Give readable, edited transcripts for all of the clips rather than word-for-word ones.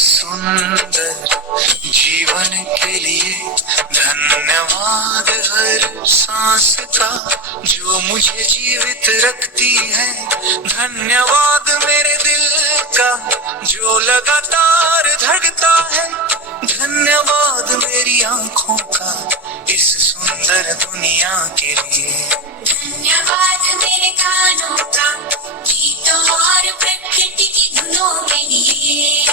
सुंदर जीवन के लिए धन्यवाद हर सांस का जो मुझे जीवित रखती है। धन्यवाद मेरे दिल का जो लगातार धड़कता है। धन्यवाद मेरी आंखों का इस सुंदर दुनिया के लिए। धन्यवाद मेरे कानों का गीतों और प्रकृति की धुनों के लिए।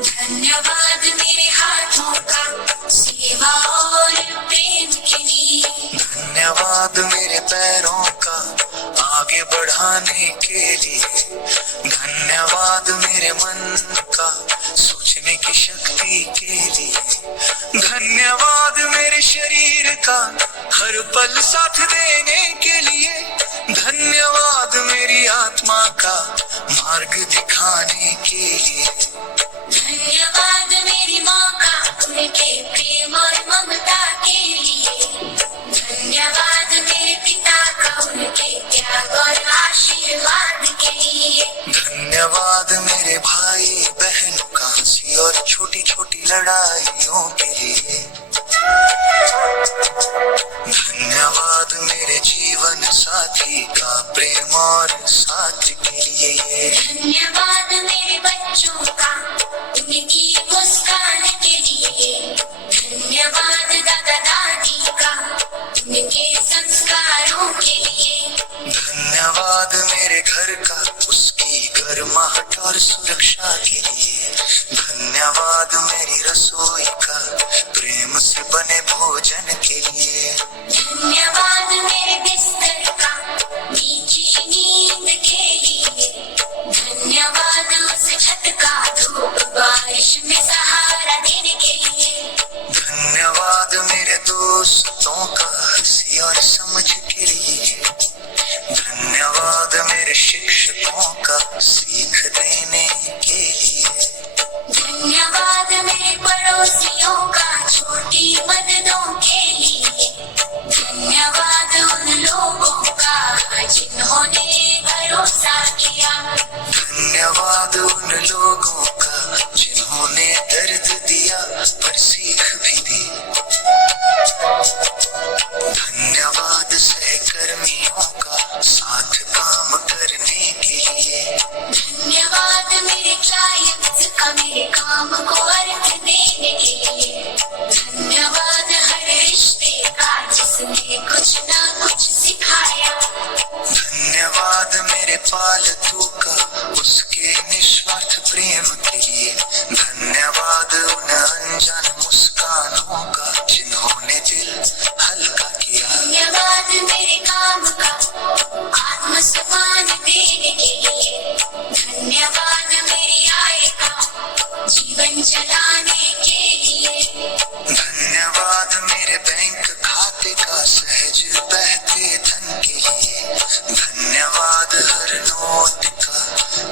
धन्यवाद मेरे हाथों का सेवा और प्रेम के लिए। धन्यवाद मेरे पैरों का आगे बढ़ाने के लिए। धन्यवाद मेरे मन का सोचने की शक्ति के लिए। धन्यवाद मेरे शरीर का हर पल साथ देने के लिए। धन्यवाद मेरी आत्मा का मार्ग दिखाने के लिए। धन्यवाद मेरी माँ का उनके प्रेम और ममता के लिए। धन्यवाद मेरे पिता का उनके त्याग और आशीर्वाद के लिए। धन्यवाद मेरे भाई बहनों का हंसी और छोटी छोटी लड़ाइयों के लिए। धन्यवाद मेरे जीवन साथी का प्रेम और साथ के लिए। धन्यवाद मेरे बच्चों का उनकी मुस्कान के लिए। धन्यवाद दादा दादी का उनके संस्कारों के लिए। धन्यवाद मेरे घर का उसकी गर्माहट और सुरक्षा के लिए। धन्यवाद मेरी रसोई का प्रेम से बने भोजन के लिए। धन्यवाद मेरे बिस्तर का मीठी नींद के लिए। धन्यवाद उस छत का धूप बारिश में सहारा देने के लिए। धन्यवाद मेरे दोस्तों का हंसी और समझ के लिए। धन्यवाद मेरे शिक्षकों का सीख देने के लिए। धन्यवाद मेरे पड़ोसियों का छोटी मददों के लिए। धन्यवाद उन लोगों का जिन्होंने भरोसा किया। धन्यवाद उन लोगों का जिन्होंने दर्द दिया पर सीख भी दी। धन्यवाद सहकर्मियों का साथ काम करने के लिए। धन्यवाद मेरे क्लाइंट्स का मेरे काम को अर्थ देने के लिए। धन्यवाद हर रिश्ते का जिसने कुछ ना कुछ सिखाया। धन्यवाद मेरे पालतू का उसके निस्वार्थ प्रेम के लिए। धन्यवाद उन अनजान मुस्कानों का जिन्होंने दिल हल्का किया। धन्यवाद मेरे काम का आत्मसम्मान देने के लिए। धन्यवाद मेरी आय का जीवन चलाने के लिए। धन्यवाद मेरे बैंक खाते का सहज बहते धन के लिए। धन्यवाद हर नोट का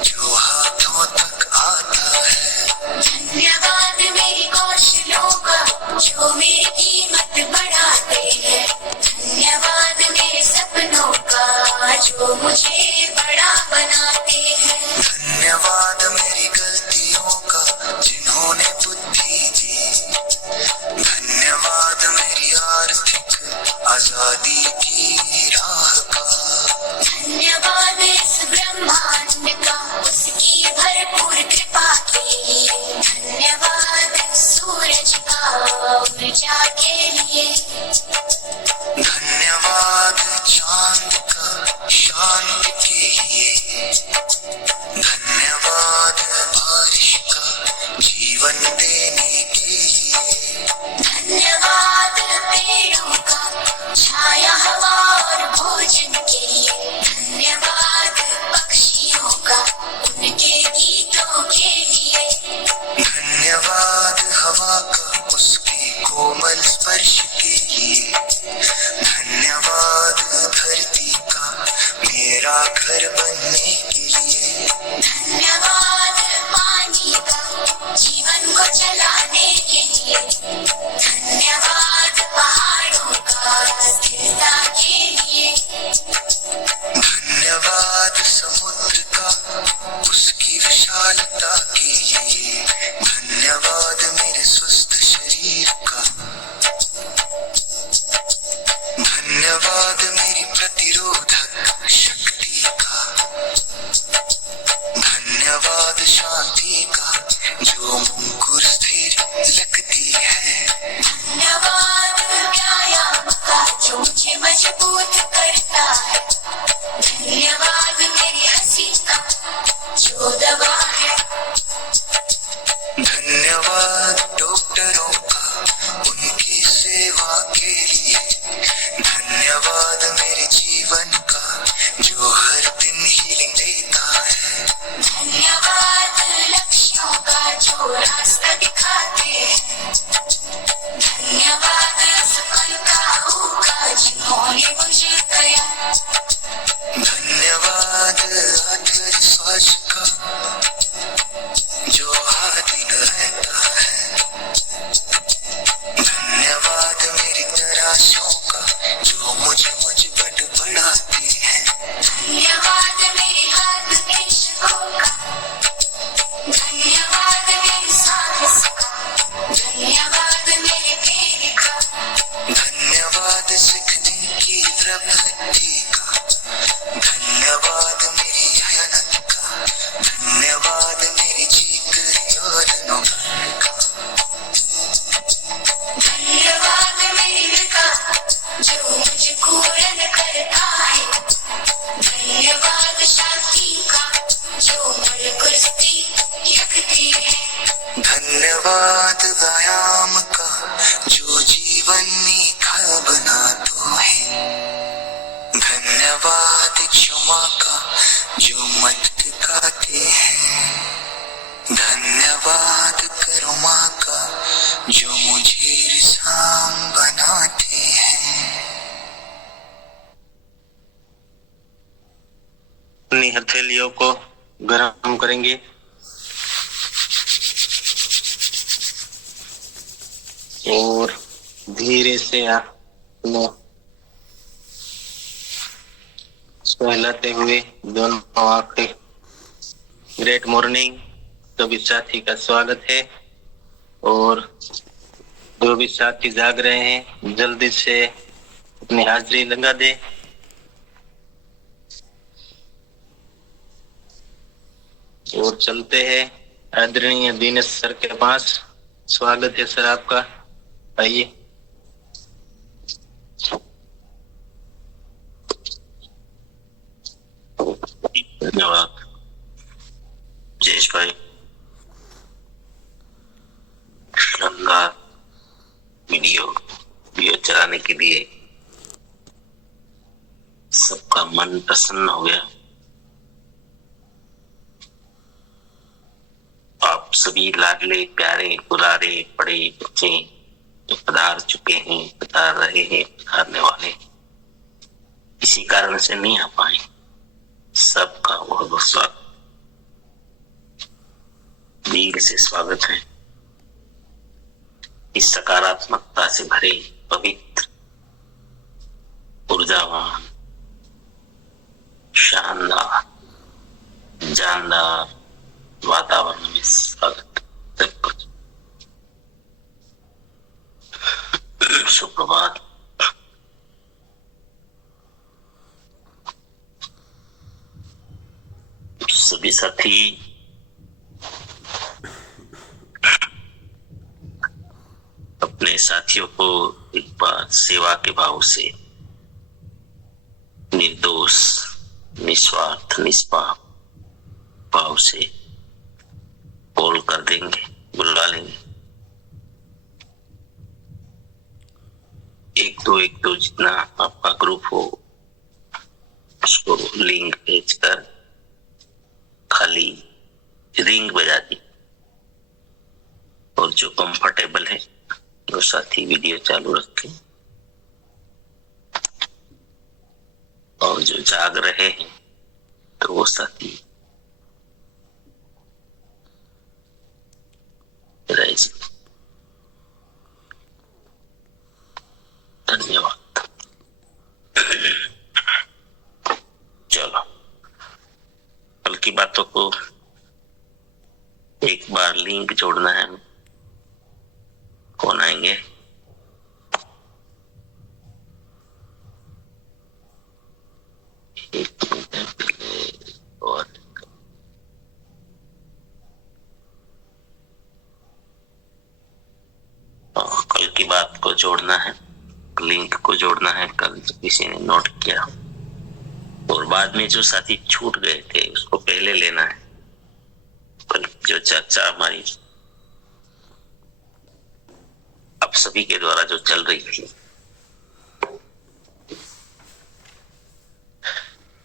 जो हाथों तक आता है। धन्यवाद मेरे कौशलों का जो मेरी कीमत बढ़ाते हैं। धन्यवाद मेरे सपनों का जो मुझे बड़ा बनाते हैं। धन्यवाद मेरी गलतियों का जिन्होंने बुद्धि दी। धन्यवाद मेरी आर्थिक आजादी की राह का। धन्यवाद इस ब्रह्मांड का उसकी भरपूर कृपा के लिए। धन्यवाद सूरज का ऊर्जा के लिए। धन्यवाद चांद का शांति के लिए। धन्यवाद बारिश का जीवन देने के लिए। धन्यवाद पेड़ों का छाया हवा और भोजन के लिए। धन्यवाद पक्षियों का उनके गीतों के लिए। धन्यवाद हवा का उसके कोमल स्पर्श के लिए। धन्यवाद धरती का मेरा घर बनने के लिए। धन्यवाद पानी का जीवन को विशालता के लिए, धन्यवाद मेरे स्वस्थ शरीर का, धन्यवाद मेरी प्रतिरोधक शक्ति का, धन्यवाद शांति का जो मुंकुर स्थिर लगती है, धन्यवाद व्यायाम का जो मुझे मजबूत करता है, धन्यवाद मेरी हंसी का जो दवा है, धन्यवाद डॉक्टरों का उनकी सेवा के लिए, धन्यवाद मेरे जीवन का जो हर दिन हीलिंग देता है, धन्यवाद लक्ष्यों का जो रास्ता दिखाते हैं, धन्यवाद सफलताओं का जिन्होंने मुझे कया, धन्यवाद आत्मविश्वास का जो हाथी रहता है, धन्यवाद मेरी तराशों का जो मुझे मजबूत बढ़ाती है, धन्यवाद मेरे हाथ पेशकों का, धन्यवाद मेरे साहस का, धन्यवाद मेरे पेड़ का, धन्यवाद सीखने की प्रवृत्ति का, धन्यवाद मेरी मेहनत का, धन्यवाद मेरी जीत और अनुभव का, धन्यवाद मेरे विकास जो मुझे पूर्ण करता है, धन्यवाद शांति का जो मेरे कुर्सी रखती है, धन्यवाद व्यायाम का जो जीवन मीठा बनाता है, धन्यवाद क्षमा का जो मत दिखाते हैं, धन्यवाद करुणा का जो मुझे रिसाम बनाते हैं। अपनी हथेलियों को गर्म करेंगे और धीरे से अपने सहलाते हुए दोनों आंखें। ग्रेट मॉर्निंग, सभी साथी का स्वागत है। और जो भी साथी जाग रहे हैं जल्दी से अपनी हाजिरी लगा दे। और चलते हैं आदरणीय दिनेश सर के पास। स्वागत है सर आपका, आइए। धन्यवाद जयेश भाई, शानदार वीडियो चलाने के लिए सबका मन प्रसन्न हो गया। आप सभी लाडले प्यारे दुलारे बड़े बच्चे जो पधार चुके हैं, पधार रहे हैं, पधारने वाले किसी कारण से नहीं आ पाए, सबका बहुत बहुत स्वागत, दिल से स्वागत है। इस सकारात्मकता से भरे पवित्र ऊर्जावान शानदार जानदार वातावरण में स्वागत सबको। सुप्रभात। सभी साथी अपने साथियों को एक बार सेवा के भाव से निर्दोष निस्वार्थ निष्पाप भाव से कॉल कर देंगे, बुला लेंगे। एक दो जितना आपका ग्रुप हो उसको लिंक भेजकर खाली रिंग बजा दी। और जो कंफर्टेबल है वो साथी वीडियो चालू रखें, और जो जाग रहे हैं तो वो साथी राइज। धन्यवाद। चलो कल की बातों को लिंक जोड़ना है। कौन आएंगे? और कल की बात को जोड़ना है, लिंक को जोड़ना है। कल किसी ने नोट किया, और बाद में जो साथी छूट गए थे उसको पहले लेना है। कल जो चर्चा हमारी आप सभी के द्वारा जो चल रही थी,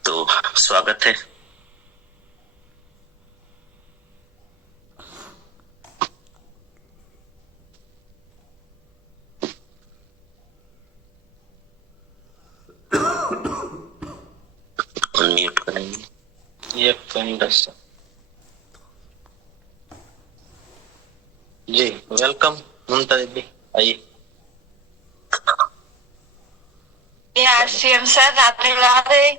तो स्वागत है। अनम्यूट करेंगे। एक मिनट जी। वेलकम ममता दीदी, आइए। CM sir, Radhe Radhe.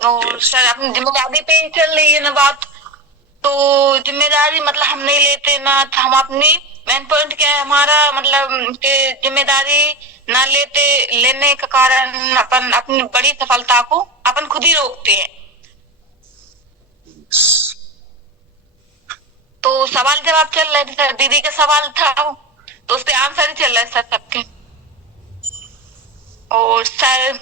और सर अपनी जिम्मेदारी पे ही चल रही है ना बात, तो जिम्मेदारी मतलब हम नहीं लेते ना, तो हम अपनी मेन पॉइंट क्या है हमारा, मतलब कि जिम्मेदारी ना लेने का कारण अपन अपनी बड़ी सफलता को अपन खुद ही रोकते हैं। तो सवाल जवाब चल रहे थे सर, दीदी का सवाल था तो उस पे आंसर ही चल रहा है सर सबके। और सर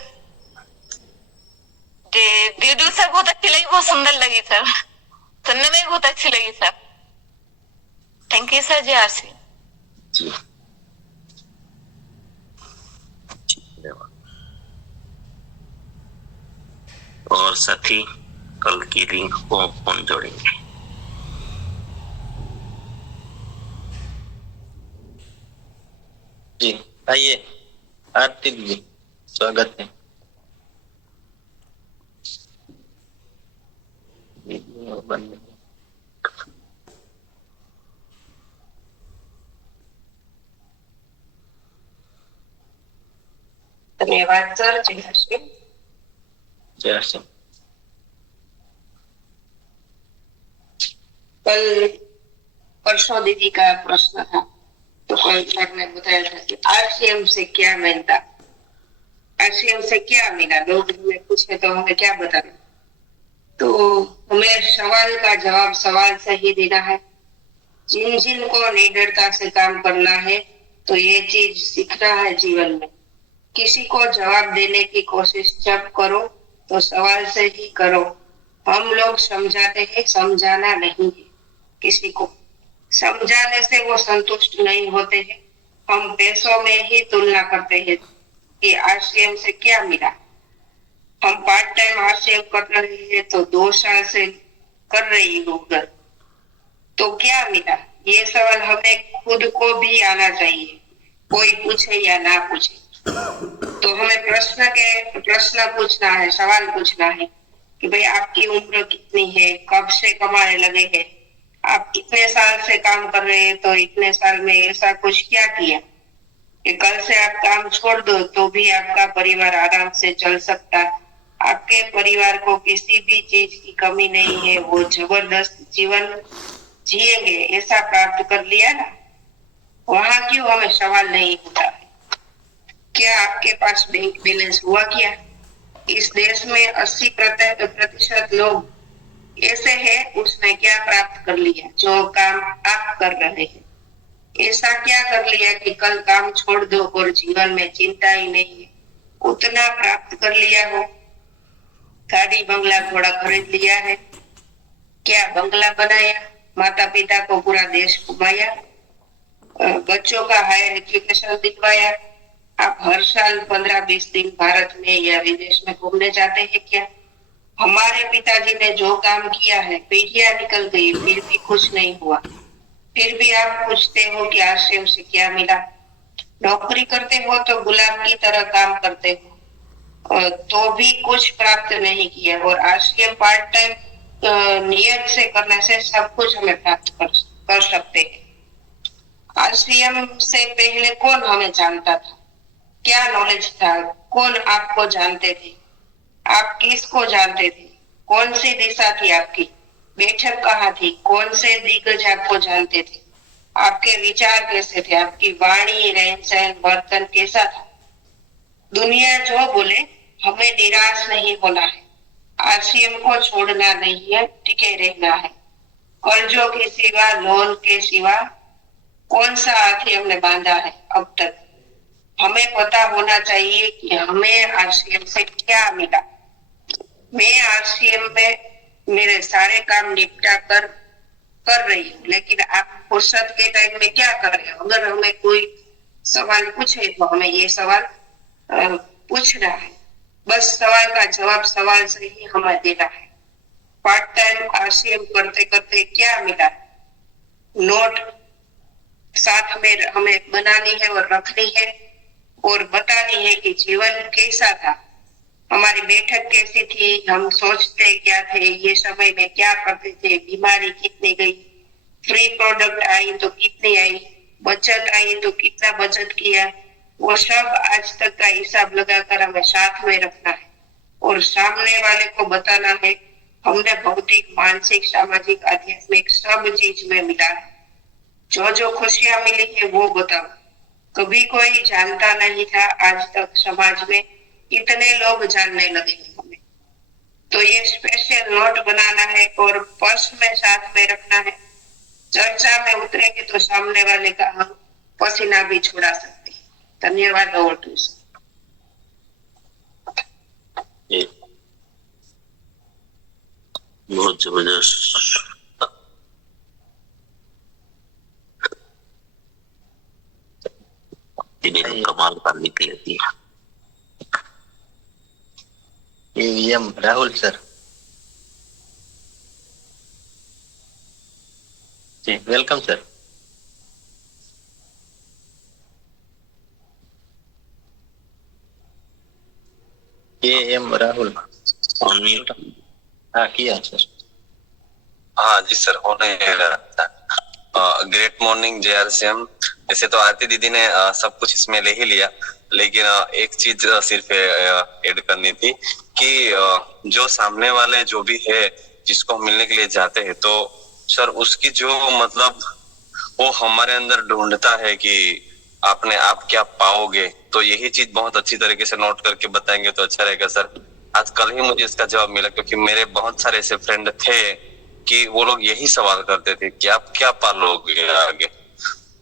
वीडियो सर बहुत अच्छी लगी, बहुत सुंदर लगी सर, सुनने में बहुत अच्छी लगी सर। Thank you sir. जय आरसी। जी, और साथी कल की लिंक को कौन जोड़ेंगे? जी आइए, आरती दीदी स्वागत है। धन्यवाद सर। जय सिंह। कल परसों दीदी का प्रश्न था, तो कल सर ने बताया था कि आरसीएम से क्या मिलता, आरसीएम से क्या मिला, लोग हमें पूछे तो हमें क्या बताना। तो हमें सवाल का जवाब सवाल से ही देना है। जिन को निडरता से काम करना है तो ये चीज सीखना है जीवन में। किसी को जवाब देने की कोशिश जब करो तो सवाल से ही करो। हम लोग समझाते हैं, समझाना नहीं है। किसी को समझाने से वो संतुष्ट नहीं होते हैं। हम पैसों में ही तुलना करते हैं कि आरसीएम से क्या मिला। हम पार्ट टाइम आरसीएम कर रहे हैं तो 2 साल से कर रही हूँ घर, तो क्या मिला, ये सवाल हमें खुद को भी आना चाहिए, कोई पूछे या ना पूछे। तो हमें प्रश्न पूछना है, सवाल पूछना है कि भाई आपकी उम्र कितनी है, कब से कमाने लगे हैं, आप इतने साल से काम कर रहे हैं, तो इतने साल में ऐसा कुछ क्या किया कि कल से आप काम छोड़ दो तो भी आपका परिवार आराम से चल सकता है। आपके परिवार को किसी भी चीज की कमी नहीं है, वो जबरदस्त जीवन जिएंगे, ऐसा प्राप्त कर लिया ना। वहां क्यों हमें सवाल नहीं होता है? क्या आपके पास बैंक बैलेंस हुआ क्या? इस देश में 80% लोग ऐसे हैं, उसने क्या प्राप्त कर लिया जो काम आप कर रहे हैं? ऐसा क्या कर लिया कि कल काम छोड़ दो और जीवन में चिंता ही नहीं है, उतना प्राप्त कर लिया हो? गाड़ी बंगला घोड़ा खरीद लिया है, क्या बंगला बनाया, माता पिता को पूरा देश घुमाया, बच्चों का हायर एजुकेशन दिलवाया? आप हर साल 15-20 दिन भारत में या विदेश में घूमने जाते हैं क्या? हमारे पिताजी ने जो काम किया है, पीढ़ियां निकल गई, फिर भी कुछ नहीं हुआ। फिर भी आप पूछते हो कि आरसीएम से क्या मिला? नौकरी करते हो तो गुलाम की तरह काम करते हो, तो भी कुछ प्राप्त नहीं किया। और आरसीएम पार्ट टाइम नियत से करने से सब कुछ हमें प्राप्त कर सकते हैं। आरसीएम से पहले कौन हमें जानता था, क्या नॉलेज था, कौन आपको जानते थे, आप किसको जानते थे, कौन सी दिशा थी आपकी? बैठक कहाँ थी, कौन से दिग्गज आपको जानते थे, आपके विचार कैसे थे, आपकी वाणी, रहन सहन, बर्तन कैसा था। दुनिया जो बोले हमें निराश नहीं होना है, आरसीएम को छोड़ना नहीं है, टिके रहना है। कर्जों के सिवा, लोन के सिवा कौन सा हाथी हमने बांधा है अब तक। हमें पता होना चाहिए कि हमें आरसीएम से क्या मिला। मैं आरसीएम में मेरे सारे काम निपटा कर रही हूँ, लेकिन आप फुर्सत के टाइम में क्या कर रहे हो। अगर हमें कोई सवाल पूछे तो हमें ये सवाल पूछना है, बस सवाल का जवाब सवाल से ही हमें देना है। पार्ट टाइम आरसीएम करते करते क्या मिला, नोट साथ में हमें बनानी है और रखनी है और बतानी है कि जीवन कैसा था, हमारी बैठक कैसी थी, हम सोचते क्या थे, ये समय में क्या करते थे, बीमारी कितनी गई, फ्री प्रोडक्ट आई तो कितनी आई, बचत आई तो कितना बचत किया, वो सब आज तक का हिसाब लगाकर हमें साथ में रखना है और सामने वाले को बताना है हमने भौतिक, मानसिक, सामाजिक, आध्यात्मिक सब चीज में मिला है। जो जो खुशियां मिली है वो बताओ। कभी कोई जानता नहीं था, आज तक समाज में इतने लोग जानने लगे हैं हमें। तो ये स्पेशल नोट बनाना है और पर्स में साथ में रखना है। चर्चा में उतरेंगे तो सामने वाले का हम पसीना भी छुड़ा सकते हैं। धन्यवाद। और बहुत जबरदस्त। कमाल कर निकली थी। M Rahul sir ji, welcome sir. M Rahul unmute. हाँ किया सर। हाँ जी सर, होने ग्रेट मॉर्निंग JRCM। वैसे तो आरती दीदी ने सब कुछ इसमें ले ही लिया, लेकिन एक चीज सिर्फ ऐड करनी थी कि जो सामने वाले जो भी है जिसको हम मिलने के लिए जाते हैं, तो सर उसकी जो मतलब वो हमारे अंदर ढूंढता है कि आपने आप क्या पाओगे, तो यही चीज बहुत अच्छी तरीके से नोट करके बताएंगे तो अच्छा रहेगा सर। आज कल ही मुझे इसका जवाब मिला, क्योंकि मेरे बहुत सारे ऐसे फ्रेंड थे कि वो लोग यही सवाल करते थे कि आप क्या पालोगे आगे।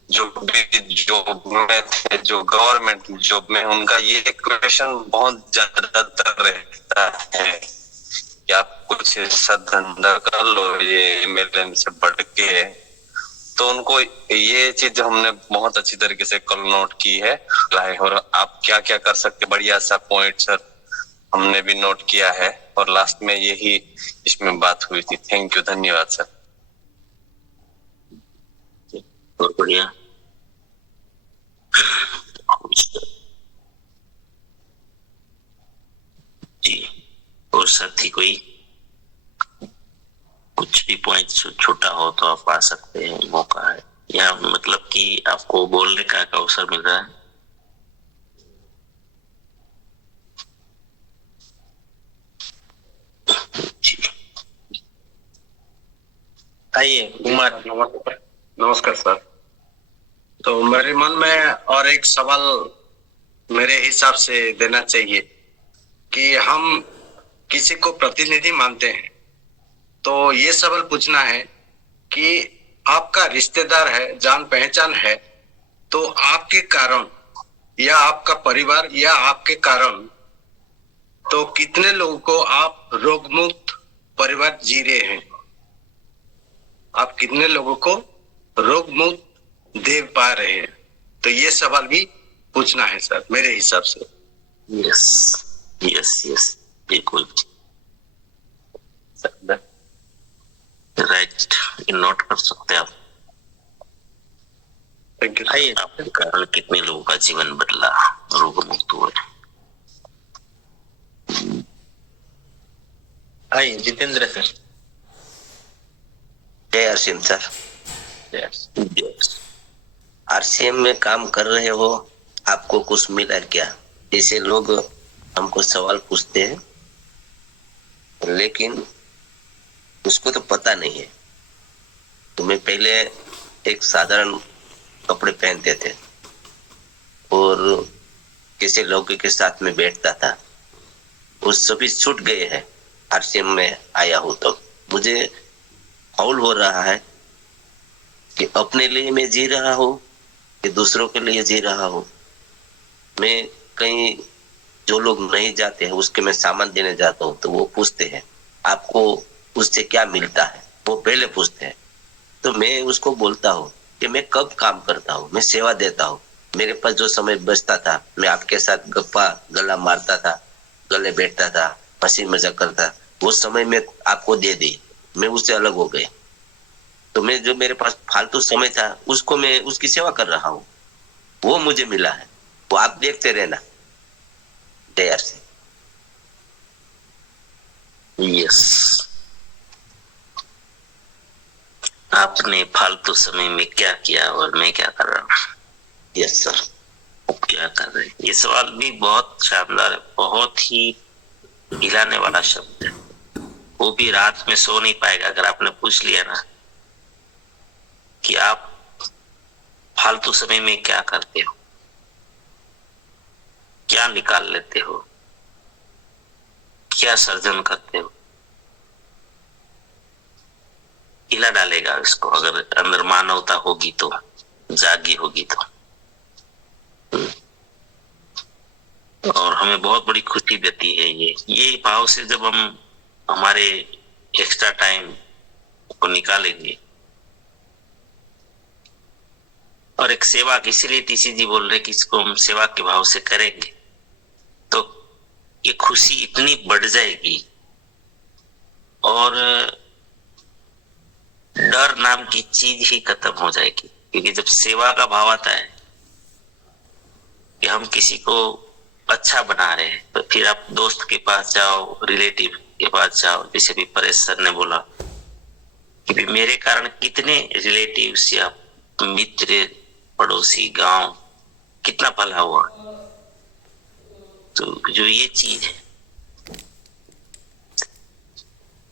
जो भी जॉब में थे, जो गवर्नमेंट जॉब में, उनका ये क्वेश्चन बहुत ज्यादातर रहता है कि आप कुछ ऐसा धंधा कर लो ये MLM से बढ़ के। तो उनको ये चीज हमने बहुत अच्छी तरीके से कल नोट की है और आप क्या क्या कर सकते, बढ़िया सा पॉइंट सर हमने भी नोट किया है और लास्ट में यही इसमें बात हुई थी। थैंक यू, धन्यवाद सर। बहुत बढ़िया। जी, और साथी कोई कुछ भी पॉइंट छोटा हो तो आप आ सकते हैं, मौका है। या मतलब कि आपको बोलने का अवसर मिल रहा है। आइए कुमार। नमस्कार सर। तो मेरे मन में और एक सवाल मेरे हिसाब से देना चाहिए कि हम किसी को प्रतिनिधि मानते हैं, तो ये सवाल पूछना है कि आपका रिश्तेदार है, जान पहचान है, तो आपके कारण या आपका परिवार या आपके कारण तो कितने लोगों को आप रोग मुक्त परिवार जी रहे हैं, आप कितने लोगों को रोग मुक्त दे पा रहे हैं। तो ये सवाल भी पूछना है सर मेरे हिसाब से। यस यस यस, बिल्कुल राइट, नोट कर सकते हैं आप। Thank you. आइए, आपके कारण कितने लोगों का जीवन बदला, रोग मुक्त हुए। आइए जितेंद्र सर। जय आरसीएम सर। यस। आरसीएम में काम कर रहे हो, आपको कुछ मिला क्या? जैसे लोग हमको सवाल पूछते हैं, लेकिन उसको तो पता नहीं है। तो मैं पहले एक साधारण कपड़े पहनते थे और किसी लड़के के साथ में बैठता था, वो सभी छूट गए हैं। आरसीएम में आया हूँ तो मुझे फाउल हो रहा है कि अपने लिए मैं जी रहा हूँ कि दूसरों के लिए जी रहा हूँ। मैं कहीं जो लोग नहीं जाते हैं उसके मैं सामान देने जाता हूँ तो वो पूछते हैं आपको उससे क्या मिलता है, वो पहले पूछते हैं। तो मैं उसको बोलता हूँ कि मैं कब काम करता हूँ, मैं सेवा देता हूँ। मेरे पास जो समय बचता था मैं आपके साथ गप्पा गला मारता था, गले बैठता था, हंसी मजाक करता, वो समय मैं आपको दे दी, मैं उससे अलग हो गया। तो मैं जो मेरे पास फालतू समय था उसको मैं उसकी सेवा कर रहा हूँ, वो मुझे मिला है। वो आप देखते रहना। तैयार से यस, आपने फालतू समय में क्या किया और मैं क्या कर रहा हूँ? Yes sir. क्या कर रहे हैं? ये सवाल भी बहुत शानदार है, बहुत ही हिलाने वाला शब्द है। वो भी रात में सो नहीं पाएगा अगर आपने पूछ लिया ना कि आप फालतू समय में क्या करते हो, क्या निकाल लेते हो, क्या सर्जन करते हो। हिला डालेगा इसको, अगर अंदर मानवता होगी तो, जागी होगी तो। और हमें बहुत बड़ी खुशी देती है ये भाव से जब हम हमारे एक्स्ट्रा टाइम को निकालेंगे। और एक सेवा, इसीलिए टीसी जी बोल रहे कि इसको हम सेवा के भाव से करेंगे तो ये खुशी इतनी बढ़ जाएगी और डर नाम की चीज ही खत्म हो जाएगी। क्योंकि जब सेवा का भाव आता है कि हम किसी को अच्छा बना रहे हैं, तो फिर आप दोस्त के पास जाओ, रिलेटिव के पास जाओ। जैसे भी परेश सर ने बोला कि भी मेरे कारण कितने रिलेटिव्स या मित्र, पड़ोसी, गांव कितना भला हुआ। तो जो ये चीज है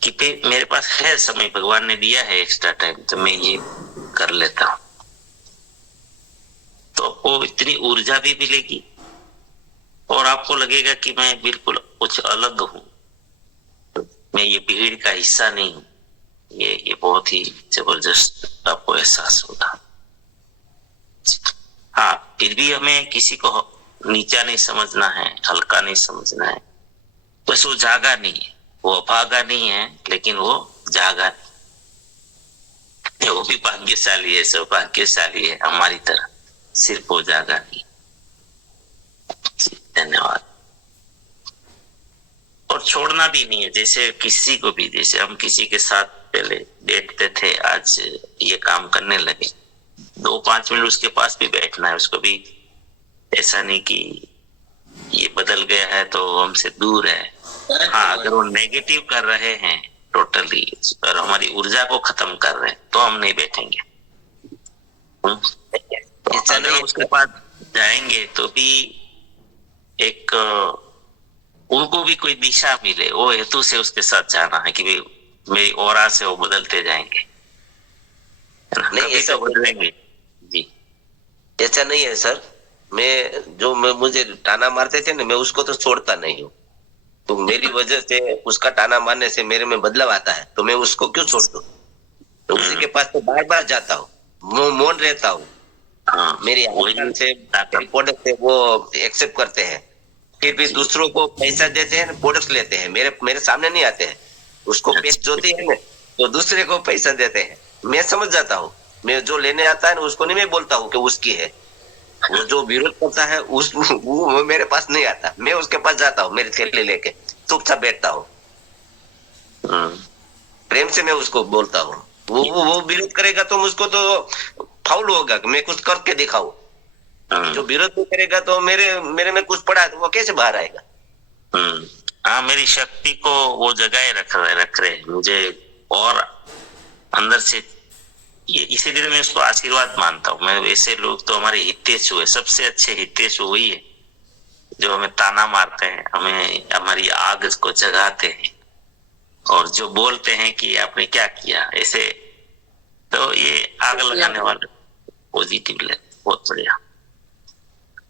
कि मेरे पास है समय, भगवान ने दिया है एक्स्ट्रा टाइम, तो मैं ये कर लेता हूं, तो आपको इतनी ऊर्जा भी मिलेगी और आपको लगेगा कि मैं बिल्कुल कुछ अलग हूं, मैं ये भीड़ का हिस्सा नहीं हूं। ये बहुत ही जबरदस्त आपको एहसास होगा। हाँ, फिर भी हमें किसी को नीचा नहीं समझना है, हल्का नहीं समझना है। बस वो जागा नहीं है, वो अभागा नहीं है, लेकिन वो जागा नहीं। वो भी भाग्यशाली है, सौभाग्यशाली है हमारी तरह, सिर्फ वो जागा नहीं। धन्यवाद। और छोड़ना भी नहीं है, जैसे किसी को भी, जैसे हम किसी के साथ पहले बैठते थे, आज ये काम करने लगे, 2-5 मिनट उसके पास भी बैठना है। उसको भी ऐसा नहीं कि ये बदल गया है तो हमसे दूर है। हाँ, अगर वो नेगेटिव कर रहे हैं टोटली और हमारी ऊर्जा को खत्म कर रहे हैं तो हम नहीं बैठेंगे। अगर उसके पास जाएंगे तो भी एक उनको भी कोई दिशा मिले, वो हेतु से उसके साथ जाना है कि भाई मेरी ओरा से वो बदलते जाएंगे, नहीं ऐसा बदलेंगे जी। ऐसा नहीं है सर, मैं मुझे टाना मारते थे ना, मैं उसको तो छोड़ता नहीं हूँ। तो मेरी वजह से उसका टाना मारने से मेरे में बदलाव आता है, तो मैं उसको क्यों छोड़ दूं? तो उसी के पास तो बार बार जाता हूँ, मौन रहता हूँ। मेरी से प्रोडक्ट है वो एक्सेप्ट करते हैं, फिर भी दूसरों को पैसा देते हैं, प्रोडक्ट लेते हैं, मेरे सामने नहीं आते हैं। उसको पेस्ट जोती है ना, तो दूसरे को पैसा देते हैं। मैं समझ जाता हूँ, मैं जो लेने आता है ना उसको नहीं मैं बोलता हूँ कि उसकी है। वो जो विरोध करता है वो मेरे पास नहीं आता, मैं उसके पास जाता हूँ, मेरी थैली लेके चुपचाप बैठता हूँ। प्रेम से मैं उसको बोलता हूँ। वो विरोध करेगा तो मुझको तो फाउल होगा कि मैं कुछ करके दिखाऊं। जो विरोध नहीं करेगा तो मेरे में कुछ पड़ा है तो वो कैसे बाहर आएगा? हाँ, मेरी शक्ति को वो जगह रख रहे मुझे और अंदर से ये, इसीलिए मैं उसको आशीर्वाद मानता हूँ। मैं वैसे लोग तो हमारे हितेशु है, सबसे अच्छे हितेशु वही है जो हमें ताना मारते हैं, हमें हमारी आग को जगाते हैं। और जो बोलते हैं कि आपने क्या किया ऐसे, तो ये आग लगाने वाले पॉजिटिव ले। बहुत बढ़िया,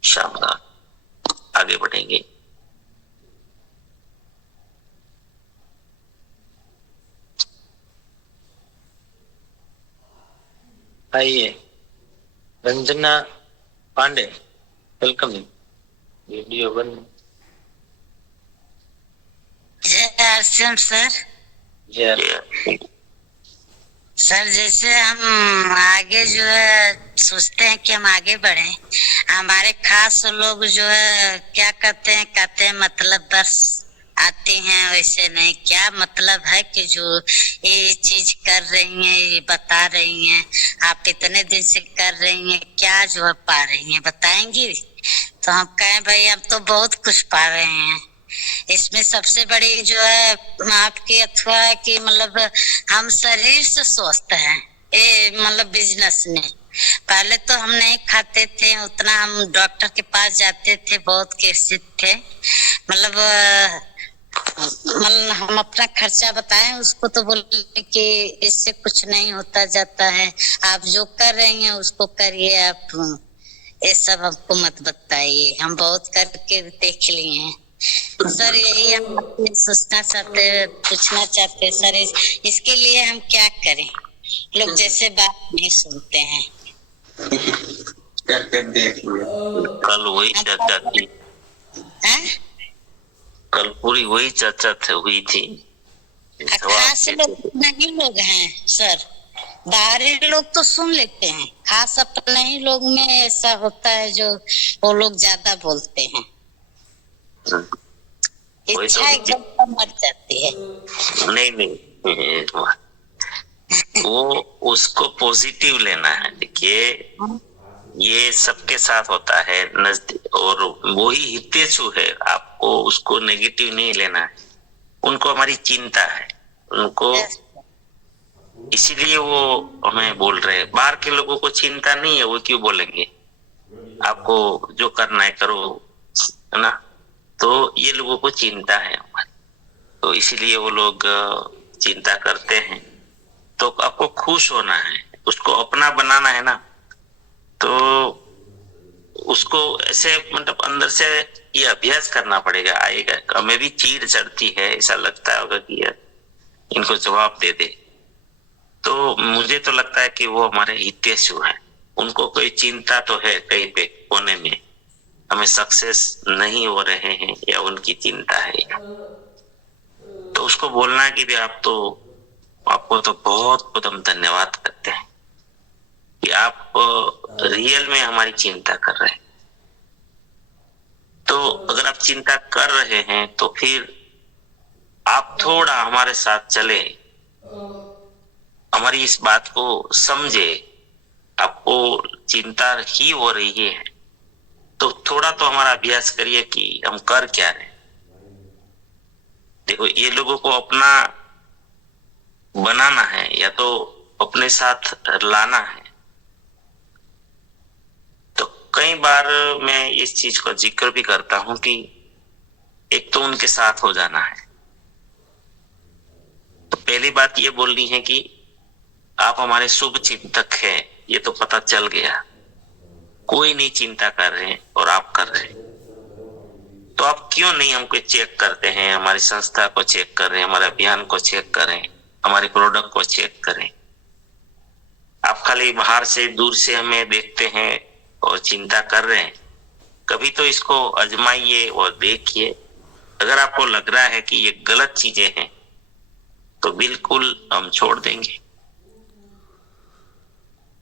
शानदार, आगे बढ़ेंगे। आइए रंजना पांडे, वेलकम। वीडियो बंद। जय आरसीएम सर। सर जैसे हम आगे जो है सोचते हैं कि हम आगे बढ़े, हमारे खास लोग जो है क्या कहते हैं मतलब बस आते हैं, वैसे नहीं। क्या मतलब है कि जो ये चीज कर रही हैं, ये बता रही हैं, आप इतने दिन से कर रही हैं, क्या जो है पा रही हैं बताएंगी? तो हम कहें भाई हम तो बहुत कुछ पा रहे हैं। इसमें सबसे बड़ी जो है आपकी अथवा है कि मतलब हम शरीर से स्वस्थ हैं। ये मतलब बिजनेस में पहले तो हम नहीं खाते थे उतना, हम डॉक्टर के पास जाते थे, बहुत केस थे। मतलब हम अपना खर्चा बताएं उसको तो बोले कि इससे कुछ नहीं होता जाता है, आप जो कर रही हैं उसको करिए, आप ये सब हमको मत बताइए, हम बहुत करके देख लिए हैं। सर यही हम सोचना चाहते, पूछना चाहते सर, इसके लिए हम क्या करें? लोग जैसे बात नहीं सुनते हैं। कल वही चर्चा थी, कल पूरी वही चर्चा हुई थी। खास लोग नहीं लोग हैं सर, बाहरी लोग तो सुन लेते हैं, खास अपने ही लोग में ऐसा होता है जो वो लोग ज्यादा बोलते हैं। इच्छा एकदम मर जाती है। नहीं वो उसको पॉजिटिव लेना है। देखिए ये सबके साथ होता है नजदीक, और वही हितेशु है, आपको उसको नेगेटिव नहीं लेना है। उनको हमारी चिंता है, उनको इसीलिए वो हमें बोल रहे हैं। बाहर के लोगों को चिंता नहीं है, वो क्यों बोलेंगे? आपको जो करना है करो, है ना? तो ये लोगों को चिंता है, तो इसीलिए वो लोग चिंता करते हैं। तो आपको खुश होना है, उसको अपना बनाना है ना, तो उसको ऐसे मतलब अंदर से ये अभ्यास करना पड़ेगा। आएगा, हमें भी चीड़ चढ़ती है, ऐसा लगता होगा कि यार इनको जवाब दे दे। तो मुझे तो लगता है कि वो हमारे हितेशु हैं, उनको कोई चिंता तो है कहीं पे कोने में, हमें सक्सेस नहीं हो रहे हैं या उनकी चिंता है। तो उसको बोलना है कि भी आपको तो बहुत बहुत हम धन्यवाद करते हैं कि आप रियल में हमारी चिंता कर रहे हैं। तो अगर आप चिंता कर रहे हैं तो फिर आप थोड़ा हमारे साथ चले, हमारी इस बात को समझे। आपको चिंता ही हो रही है तो थोड़ा तो हमारा अभ्यास करिए कि हम कर क्या रहे। देखो ये लोगों को अपना बनाना है या तो अपने साथ लाना है। तो कई बार मैं इस चीज का जिक्र भी करता हूं कि एक तो उनके साथ हो जाना है। तो पहली बात ये बोलनी है कि आप हमारे शुभ चिंतक हैं, ये तो पता चल गया। कोई नहीं चिंता कर रहे हैं और आप कर रहे हैं, तो आप क्यों नहीं हमको चेक करते हैं? हमारी संस्था को चेक कर रहे हैं, हमारे अभियान को चेक करें, हमारे प्रोडक्ट को चेक करें। आप खाली बाहर से दूर से हमें देखते हैं और चिंता कर रहे हैं। कभी तो इसको आजमाइए और देखिए। अगर आपको लग रहा है कि ये गलत चीजें हैं तो बिल्कुल हम छोड़ देंगे।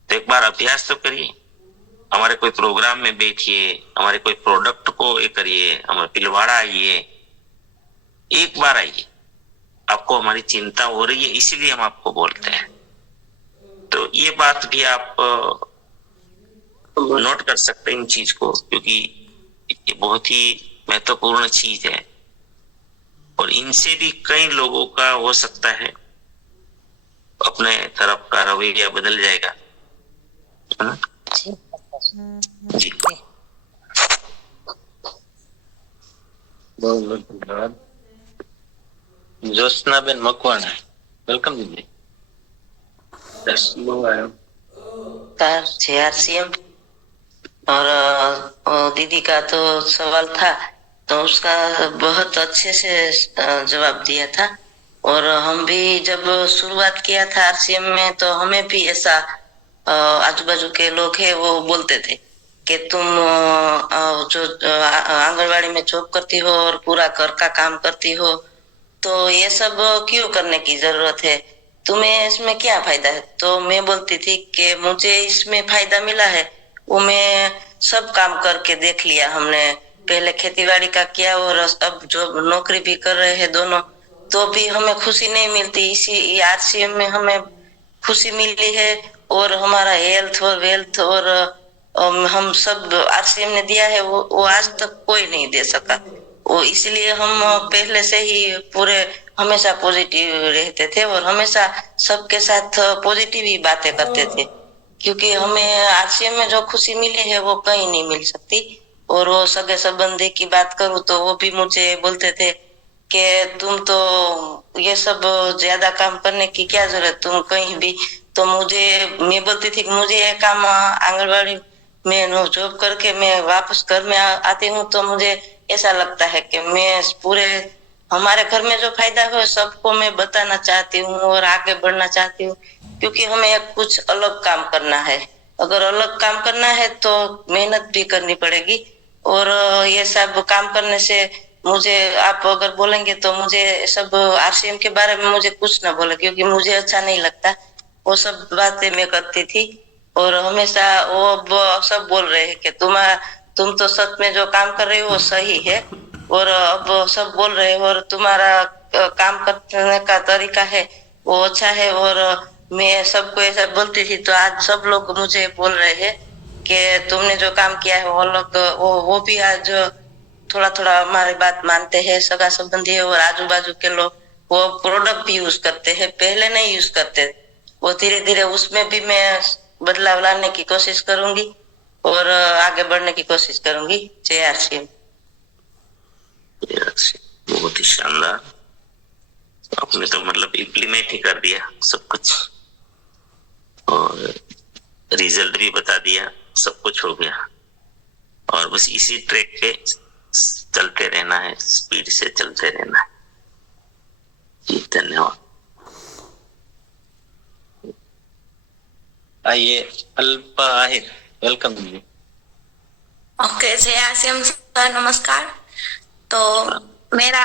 तो एक बार अभ्यास तो करिए, हमारे कोई प्रोग्राम में बैठिए, हमारे कोई प्रोडक्ट को ये करिए, हमारे पिलवाड़ा आइए, एक बार आइए। आपको हमारी चिंता हो रही है इसीलिए हम आपको बोलते हैं। तो ये बात भी आप नोट कर सकते हैं इन चीज को, क्योंकि ये बहुत ही महत्वपूर्ण चीज है और इनसे भी कई लोगों का हो सकता है अपने तरफ का रवैया बदल जाएगा। जी बहुत बहुत धन्यवाद। ज्योत्सनाबेन मकवाणा, वेलकम दीदी। JRCM और दीदी का तो सवाल था तो उसका बहुत अच्छे से जवाब दिया था। और हम भी जब शुरुआत किया था RCM में तो हमें भी ऐसा आजू बाजू के लोग हैं वो बोलते थे कि तुम जो आंगनबाड़ी में जॉब करती हो और पूरा घर का काम करती हो तो ये सब क्यों करने की जरूरत है, तुम्हें इसमें क्या फायदा है। तो मैं बोलती थी कि मुझे इसमें फायदा मिला है, वो मैं सब काम करके देख लिया हमने, पहले खेतीबाड़ी का किया और अब जो नौकरी भी कर रहे हैं दोनों, तो भी हमें खुशी नहीं मिलती। इसी RCM में हमें खुशी मिली है और हमारा हेल्थ और वेल्थ और हम सब RCM ने दिया है वो आज तक कोई नहीं दे सका। वो इसलिए हम पहले से ही पूरे हमेशा पॉजिटिव रहते थे और हमेशा सबके साथ पॉजिटिव ही बातें करते थे, क्योंकि हमें RCM में जो खुशी मिली है वो कहीं नहीं मिल सकती। और वो सगे संबंधी की बात करूँ तो वो भी मुझे बोलते थे कि तुम तो ये सब ज्यादा काम करने की क्या जरूरत, तुम कहीं भी। तो मैं बोलती थी कि मुझे ये काम आंगनबाड़ी में जॉब करके मैं वापस घर में आती हूँ तो मुझे ऐसा लगता है कि मैं पूरे हमारे घर में जो फायदा हो सबको मैं बताना चाहती हूँ और आगे बढ़ना चाहती हूँ, क्योंकि हमें कुछ अलग काम करना है। अगर अलग काम करना है तो मेहनत भी करनी पड़ेगी और ये सब काम करने से मुझे आप अगर बोलेंगे तो मुझे सब RCM के बारे में मुझे कुछ ना बोले, क्योंकि मुझे अच्छा नहीं लगता। वो सब बातें मैं करती थी और हमेशा वो सब बोल रहे हैं कि तुम तो सच में जो काम कर रहे हो वो सही है और अब सब बोल रहे हो और तुम्हारा काम करने का तरीका है वो अच्छा है। और मैं सबको ऐसा बोलती थी तो आज सब लोग मुझे बोल रहे हैं कि तुमने जो काम किया है वो लोग वो भी आज थोड़ा थोड़ा हमारी बात मानते हैं, सगा संबंधी और आजू बाजू के लोग वो प्रोडक्ट भी यूज करते हैं, पहले नहीं यूज करते। वो धीरे धीरे उसमें भी मैं बदलाव लाने की कोशिश करूंगी और आगे बढ़ने की कोशिश करूंगी। JRCM बहुत ही शानदार, आपने तो मतलब इम्प्लीमेंट ही कर दिया सब कुछ और रिजल्ट भी बता दिया, सब कुछ हो गया और बस इसी ट्रैक पे चलते रहना है, स्पीड से चलते रहना है। जी धन्यवाद। आइए अल्पा आहिर, वेलकम दीदी। ओके JRCM सर नमस्कार। तो मेरा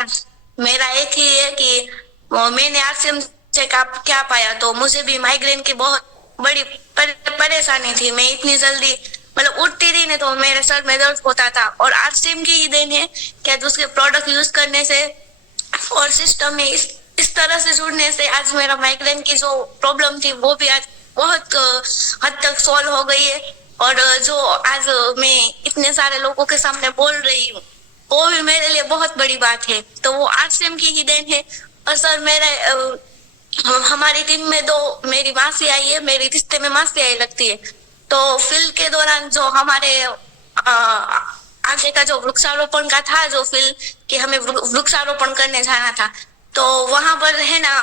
एक ही है कि मैंने RCM से क्या पाया, तो मुझे भी माइग्रेन की बहुत बड़ी परेशानी थी। मैं इतनी जल्दी मतलब उठती थी नहीं तो मेरे सर में दर्द होता था और RCM की ही देन है क्या दूसरे प्रोडक्ट यूज करने से और सिस्टम में इस तरह से जुड़ने से आज मेरा माइग्रेन की जो प्रॉब्लम थी वो भी आज बहुत हद तक सॉल्व हो गई है। और जो आज मैं इतने सारे लोगों के सामने बोल रही हूँ वो भी मेरे लिए बहुत बड़ी बात है, तो वो RCM की ही देन है। और सर हमारी टीम में मेरी मासी आई है, मेरी रिश्ते में मासी आई लगती है। तो फील्ड के दौरान जो हमारे आगे का जो वृक्षारोपण का था, जो फील्ड कि हमें वृक्षारोपण करने जाना था, तो वहां पर है ना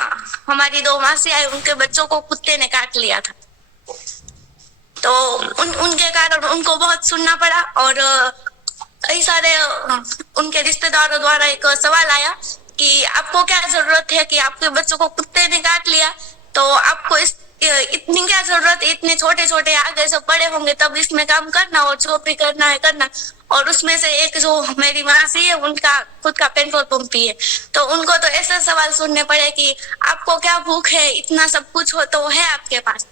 हमारी 2 मासी आई, उनके बच्चों को कुत्ते ने काट लिया था। तो उनके कारण उनको बहुत सुनना पड़ा और कई सारे उनके रिश्तेदारों द्वारा एक सवाल आया कि आपको क्या जरूरत है कि आपके बच्चों को कुत्ते ने काट लिया, तो आपको इतनी क्या जरूरत है, इतने छोटे छोटे आगे सब बड़े होंगे तब इसमें काम करना और जो भी करना है करना। और उसमें से एक जो मेरी मासी है उनका खुद का पेट्रोल पंप भी है, तो उनको तो ऐसे सवाल सुनने पड़े कि आपको क्या भूख है, इतना सब कुछ हो तो है आपके पास,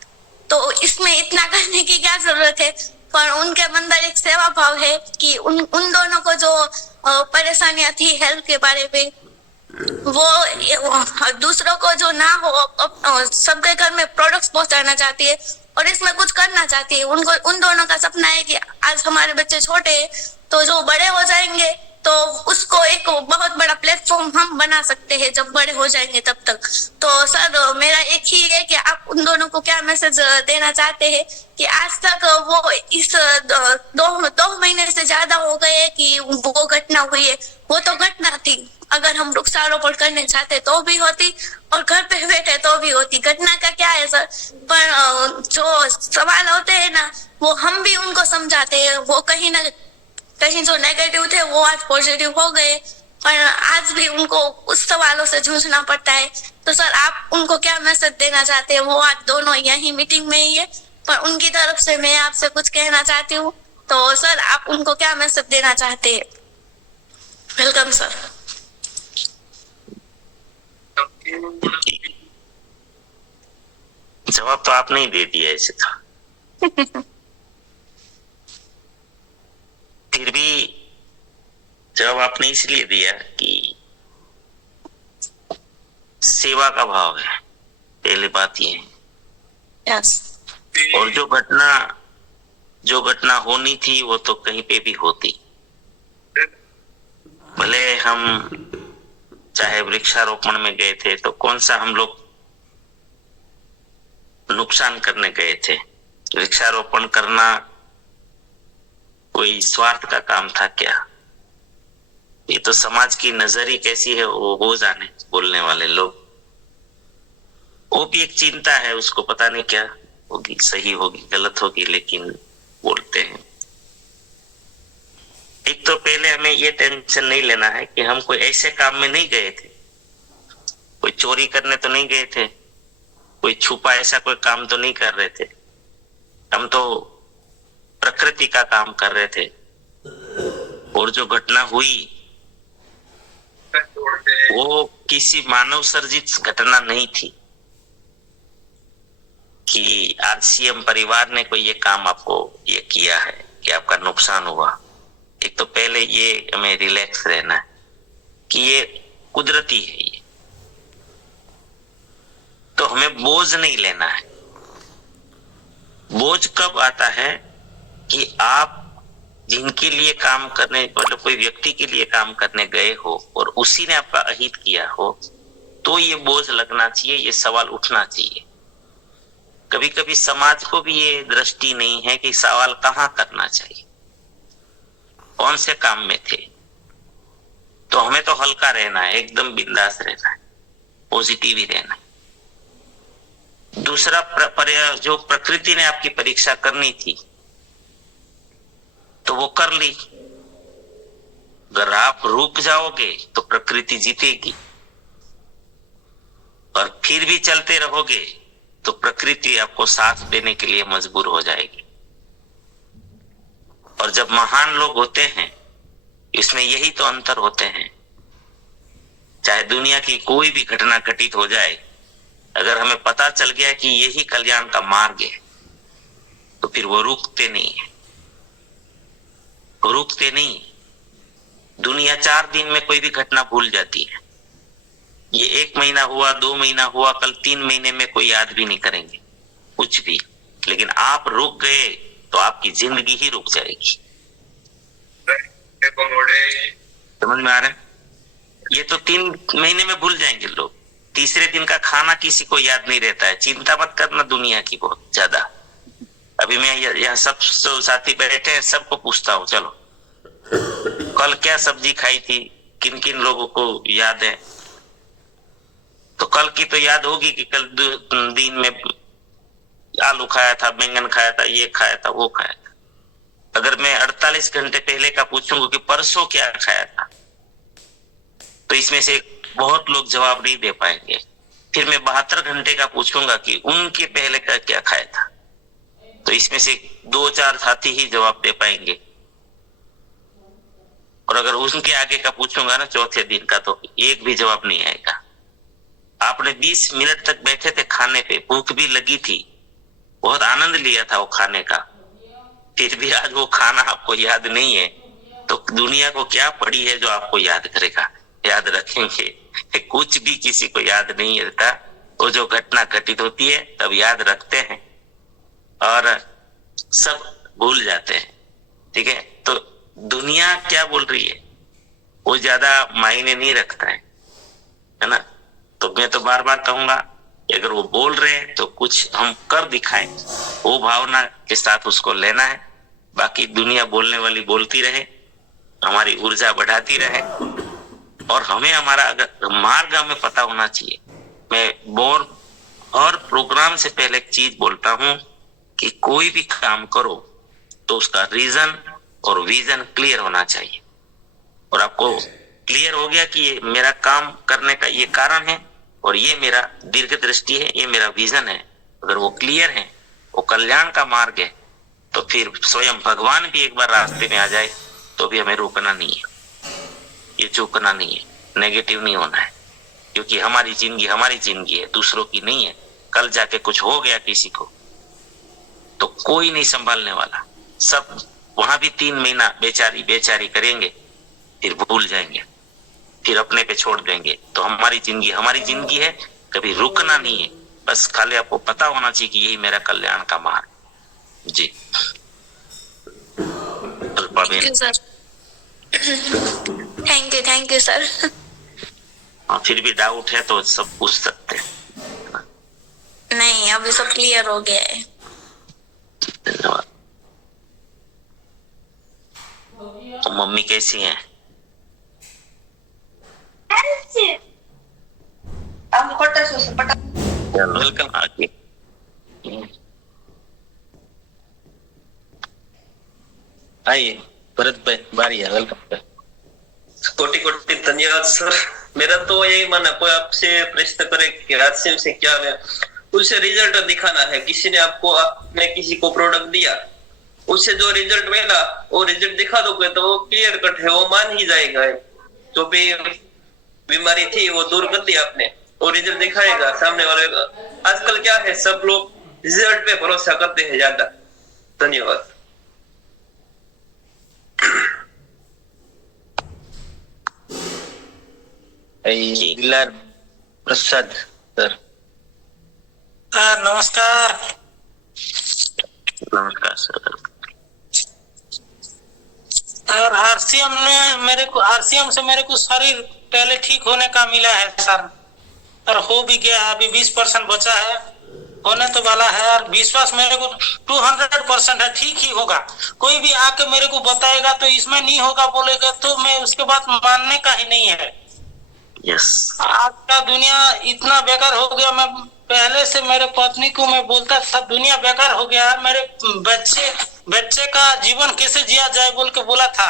तो इसमें इतना करने की क्या जरूरत है। पर उनके अंदर एक सेवा भाव है कि उन दोनों को जो परेशानियां थी हेल्थ के बारे में वो दूसरों को जो ना हो सबके घर में प्रोडक्ट्स पहुंचाना चाहती है और इसमें कुछ करना चाहती है। उनको उन दोनों का सपना है कि आज हमारे बच्चे छोटे हैं तो जो बड़े हो जाएंगे तो उसको एक बहुत बड़ा प्लेटफॉर्म हम बना सकते हैं जब बड़े हो जाएंगे तब तक। तो सर मेरा एक ही है कि आप उन दोनों को क्या मैसेज देना चाहते हैं कि आज तक वो इस 2 महीने से ज्यादा हो गए कि वो घटना हुई है, वो तो घटना थी, अगर हम वृक्षारोपण करने चाहते तो भी होती और घर पे बैठे तो भी होती। घटना का क्या है सर, पर जो सवाल होते हैं ना वो हम भी उनको समझाते हैं, वो कहीं ना कहीं जो नेगेटिव थे वो आज पॉजिटिव हो गए, पर आज भी उनको उस सवालों से जूझना पड़ता है। तो सर आप उनको क्या मैसेज देना चाहते हैं? वो आज दोनों यही मीटिंग में ही है, पर उनकी तरफ से मैं आपसे कुछ कहना चाहती हूँ, तो सर आप उनको क्या मैसेज देना चाहते हैं? Welcome sir. जवाब तो आपने ही दे दिया ऐसे तो। फिर भी जवाब आपने इसलिए दिया कि सेवा का भाव है, पहली बात ये है। यस। और जो घटना होनी थी वो तो कहीं पे भी होती, भले हम चाहे वृक्षारोपण में गए थे तो कौन सा हम लोग नुकसान करने गए थे? वृक्षारोपण करना कोई स्वार्थ का काम था क्या? ये तो समाज की नजर ही कैसी है वो जाने, बोलने वाले लोग। वो भी एक चिंता है, उसको पता नहीं क्या होगी, सही होगी गलत होगी, लेकिन बोलते हैं। एक तो पहले हमें ये टेंशन नहीं लेना है कि हम कोई ऐसे काम में नहीं गए थे, कोई चोरी करने तो नहीं गए थे, कोई छुपा ऐसा कोई काम तो नहीं कर रहे थे। हम तो प्रकृति का काम कर रहे थे। और जो घटना हुई वो किसी मानव सर्जित घटना नहीं थी कि आरसीएम परिवार ने कोई ये काम आपको ये किया है कि आपका नुकसान हुआ। एक तो पहले ये हमें रिलैक्स रहना है कि ये कुदरती है, ये तो हमें बोझ नहीं लेना है। बोझ कब आता है कि आप जिनके लिए काम करने, मतलब कोई व्यक्ति के लिए काम करने गए हो और उसी ने आपका अहित किया हो, तो ये बोझ लगना चाहिए, ये सवाल उठना चाहिए। कभी कभी समाज को भी ये दृष्टि नहीं है कि सवाल कहाँ करना चाहिए, कौन से काम में थे। तो हमें तो हल्का रहना है, एकदम बिंदास रहना है, पॉजिटिव ही रहना है। दूसरा, जो प्रकृति ने आपकी परीक्षा करनी थी तो वो कर ली। अगर आप रुक जाओगे तो प्रकृति जीतेगी, और फिर भी चलते रहोगे तो प्रकृति आपको साथ देने के लिए मजबूर हो जाएगी। और जब महान लोग होते हैं, इसमें यही तो अंतर होते हैं। चाहे दुनिया की कोई भी घटना घटित हो जाए, अगर हमें पता चल गया कि यही कल्याण का मार्ग है, तो फिर वो रुकते नहीं है, रुकते नहीं। दुनिया 4 दिन में कोई भी घटना भूल जाती है। ये 1 महीना हुआ, 2 महीना हुआ, कल 3 महीने में कोई याद भी नहीं करेंगे कुछ भी। लेकिन आप रुक गए तो आपकी जिंदगी ही रुक जाएगी। समझ में आ रहा है? ये तो 3 महीने में भूल जाएंगे लोग। तीसरे दिन का खाना किसी को याद नहीं रहता है। चिंता मत करना दुनिया की बहुत ज्यादा। अभी मैं यहाँ सब साथी बैठे हैं, सबको पूछता हूँ, चलो कल क्या सब्जी खाई थी, किन किन लोगों को याद है? तो कल की तो याद होगी कि कल दिन में आलू खाया था, बैंगन खाया था, ये खाया था, वो खाया था। अगर मैं 48 घंटे पहले का पूछूंगा कि परसों क्या खाया था, तो इसमें से बहुत लोग जवाब नहीं दे पाएंगे। फिर मैं 72 घंटे का पूछूंगा कि उनके पहले का क्या खाया था, तो इसमें से 2-4 साथी ही जवाब दे पाएंगे। और अगर उनके आगे का पूछूंगा ना चौथे दिन का, तो एक भी जवाब नहीं आएगा। आपने 20 मिनट तक बैठे थे खाने पे, भूख भी लगी थी, बहुत आनंद लिया था वो खाने का, फिर भी आज वो खाना आपको याद नहीं है, तो दुनिया को क्या पड़ी है जो आपको याद करेगा, याद रखेंगे? कुछ भी किसी को याद नहीं रहता। वो जो घटना घटित होती है तब याद रखते हैं और सब भूल जाते हैं। ठीक है, तो दुनिया क्या बोल रही है वो ज्यादा मायने नहीं रखता है ना। तो मैं तो बार बार कहूंगा, अगर वो बोल रहे हैं तो कुछ हम कर दिखाएं, वो भावना के साथ उसको लेना है। बाकी दुनिया बोलने वाली बोलती रहे, हमारी ऊर्जा बढ़ाती रहे, और हमें हमारा मार्ग हमें पता होना चाहिए। मैं हर प्रोग्राम से पहले एक चीज बोलता हूं कि कोई भी काम करो तो उसका रीजन और विजन क्लियर होना चाहिए। और आपको क्लियर हो गया कि ये मेरा काम करने का ये कारण है और ये मेरा दीर्घ दृष्टि है, ये मेरा विजन है, अगर वो क्लियर है, वो कल्याण का मार्ग है, तो फिर स्वयं भगवान भी एक बार रास्ते में आ जाए तो भी हमें रोकना नहीं है, ये चूकना नहीं है, नेगेटिव नहीं होना है। क्योंकि हमारी जिंदगी है, दूसरों की नहीं है। कल जाके कुछ हो गया किसी को तो कोई नहीं संभालने वाला। सब वहां भी 3 महीना बेचारी करेंगे, फिर भूल जाएंगे, फिर अपने पे छोड़ देंगे। तो हमारी जिंदगी है, कभी रुकना नहीं है। बस खाली आपको पता होना चाहिए कि यही मेरा कल्याण का मार्ग। जी थैंक यू सर। फिर भी डाउट है तो सब पूछ सकते हैं। नहीं, अभी सब क्लियर हो गया है। धन्यवाद। तो मम्मी कैसी हैं? वेलकम। आगे आइए भरत भाई, बारी है, वेलकम। कोटि कोटि धन्यवाद सर। मेरा तो यही मन है, कोई आपसे प्रश्न करे कि हादसे से क्या है, उसे रिजल्ट दिखाना है। किसी ने आपने किसी को प्रोडक्ट दिया, उससे जो रिजल्ट मिला वो रिजल्ट दिखा दोगे तो वो क्लियर कट है, वो मान ही जाएगा। जो भी बीमारी थी वो दूर कर दी आपने, वो रिजल्ट दिखाएगा सामने वाले का। आजकल क्या है, सब लोग रिजल्ट पे भरोसा करते हैं ज्यादा। धन्यवाद। दिलार प्रसाद सर। नमस्कार। नमस्कार सर। और आरसीएम से मेरे को शरीर पहले ठीक होने का मिला है सर, और हो भी गया है। अभी 20% बचा है, होने तो वाला है। और विश्वास मेरे को 200% है, ठीक ही होगा। कोई भी आके मेरे को बताएगा तो इसमें नहीं होगा बोलेगा तो मैं उसके बात मानने का ही नहीं है। यस। आज का दुनिया इतना बेकार हो गया। मैं पहले से मेरे पत्नी को मैं बोलता था दुनिया बेकार हो गया, मेरे बच्चे का जीवन कैसे जिया जाए बोल के बोला था।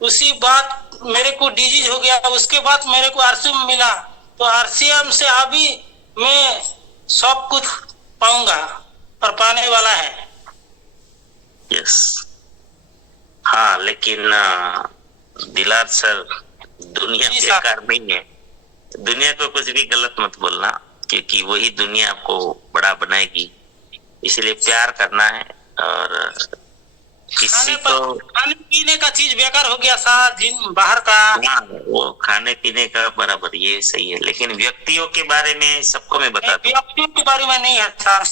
उसी बात मेरे को डिजीज हो गया। उसके बाद मेरे को आरसीएम मिला, तो आरसीएम से अभी मैं सब कुछ पाऊंगा और पाने वाला है। यस। हाँ, लेकिन दिलार सर, दुनिया बेकार नहीं है। दुनिया को कुछ भी गलत मत बोलना, क्योंकि वही दुनिया आपको बड़ा बनाएगी। इसलिए प्यार करना है। और किसी को खाने पीने का चीज बेकार हो गया सारा दिन बाहर का। हाँ, वो खाने पीने का बराबर, ये सही है। लेकिन व्यक्तियों के बारे में सबको मैं बता दूं, व्यक्तियों के बारे में नहीं है सर।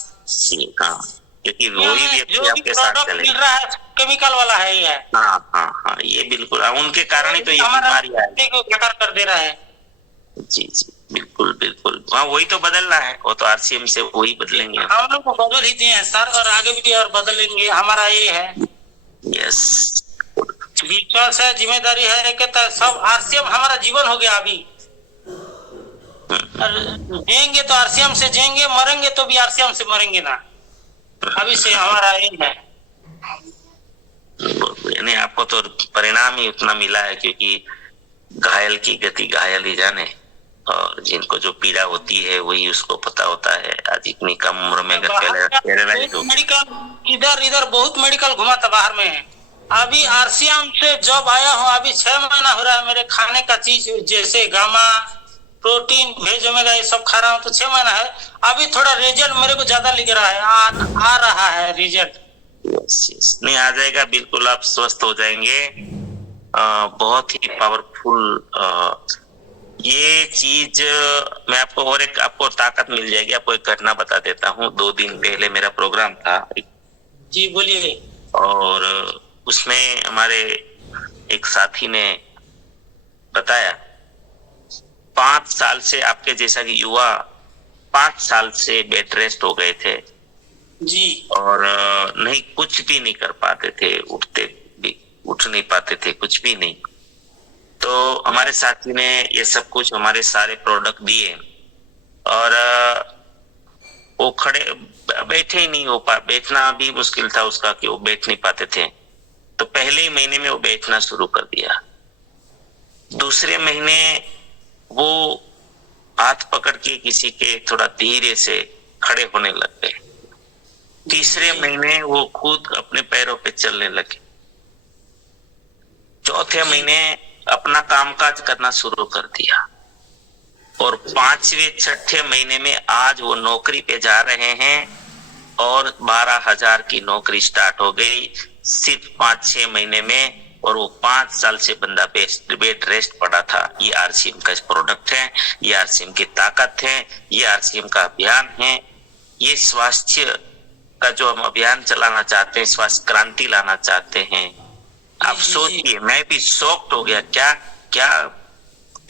हाँ, क्योंकि वही व्यक्ति आपके साथ चलेगा। मिल रहा है केमिकल वाला है ये। हाँ, ये बिल्कुल उनके कारण ही तो ये बीमारी है, बेकार कर दे रहा है। जी, बिल्कुल। हाँ, वही तो बदलना है। वो तो आरसीएम से वही बदलेंगे। हम लोग को बदल ही दिए हैं सर, और आगे भी और बदलेंगे। हमारा ये है। यस। विश्वास है, जिम्मेदारी है कि सब आरसीएम हमारा जीवन हो गया अभी। जिएंगे तो आरसीएम से जिएंगे, मरेंगे तो भी आरसीएम से मरेंगे ना। अभी से हमारा ये है। यानी आपको तो परिणाम ही उतना मिला है, क्योंकि घायल की गति घायल ही जाने, और जिनको जो पीड़ा होती है वही उसको पता होता है। आज इतनी कम उम्र में मेडिकल इधर बहुत मेडिकल घुमा था बाहर में। अभी आरसीएम से जब आया हूँ, अभी 6 महीना हो रहा है। मेरे खाने का चीज जैसे गामा, प्रोटीन, भेज ओमेगा, ये सब खा रहा हूँ तो 6 महीना है। अभी थोड़ा रिजल्ट मेरे को ज्यादा लिख रहा है, आ रहा है रिजल्ट। यस, नहीं आ जाएगा, बिल्कुल आप स्वस्थ हो जाएंगे। बहुत ही पावरफुल ये चीज। मैं आपको ताकत मिल जाएगी। आपको एक घटना बता देता हूँ। 2 दिन पहले मेरा प्रोग्राम था। जी बोलिए। और उसमें हमारे एक साथी ने बताया, 5 साल से आपके जैसा कि युवा 5 साल से बेड रेस्ट हो गए थे जी, और नहीं कुछ भी नहीं कर पाते थे, उठ नहीं पाते थे, कुछ भी नहीं। तो हमारे साथी ने ये सब कुछ हमारे सारे प्रोडक्ट दिए और वो खड़े बैठे ही नहीं हो पा, बैठना भी मुश्किल था उसका कि वो बैठ नहीं पाते थे। तो पहले ही महीने में वो बैठना शुरू कर दिया, दूसरे महीने वो हाथ पकड़ के किसी के थोड़ा धीरे से खड़े होने लग गए, तीसरे महीने वो खुद अपने पैरों पे चलने लगे, चौथे महीने अपना कामकाज करना शुरू कर दिया और 5वें 6ठे महीने में आज वो नौकरी पे जा रहे हैं और 12,000 की नौकरी स्टार्ट हो गई सिर्फ 5-6 महीने में। और वो 5 साल से बंदा बेड रेस्ट पड़ा था। ये आरसीएम का प्रोडक्ट है, ये आरसीएम की ताकत है, ये आरसीएम का अभियान है, ये स्वास्थ्य का जो हम अभियान चलाना चाहते हैं, स्वास्थ्य क्रांति लाना चाहते हैं। आप सोचिए, मैं भी शॉक्ड हो गया,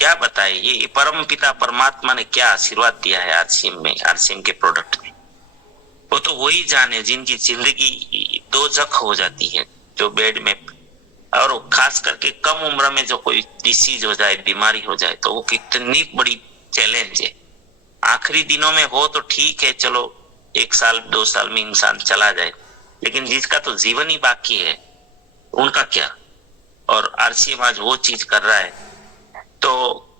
क्या बताए, ये परम पिता परमात्मा ने क्या आशीर्वाद दिया है आरसीएम में, आरसीएम के प्रोडक्ट में। वो तो वही जाने जिनकी जिंदगी दोजख हो जाती है, जो बेड में, और खास करके कम उम्र में जो कोई डिसीज हो जाए, बीमारी हो जाए, तो वो कितनी बड़ी चैलेंज है। आखिरी दिनों में हो तो ठीक है, चलो 1 साल 2 साल में इंसान चला जाए, लेकिन जिसका तो जीवन ही बाकी है उनका क्या। और आरसीएम आज वो चीज कर रहा है। तो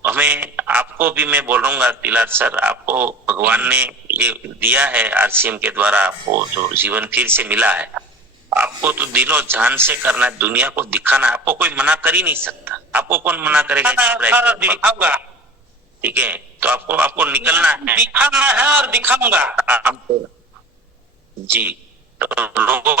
हमें, आपको भी मैं बोलूंगा दिलार सर, आपको भगवान ने ये दिया है आरसीएम के द्वारा, आपको जो जीवन फिर से मिला है, आपको तो दिलो जान से करना है, दुनिया को दिखाना है। आपको कोई मना कर ही नहीं सकता, आपको कौन मना करेगा? दिखाऊंगा, ठीक है, तो आपको निकलना है, दिखाना है और दिखाऊंगा जी। तो लोगों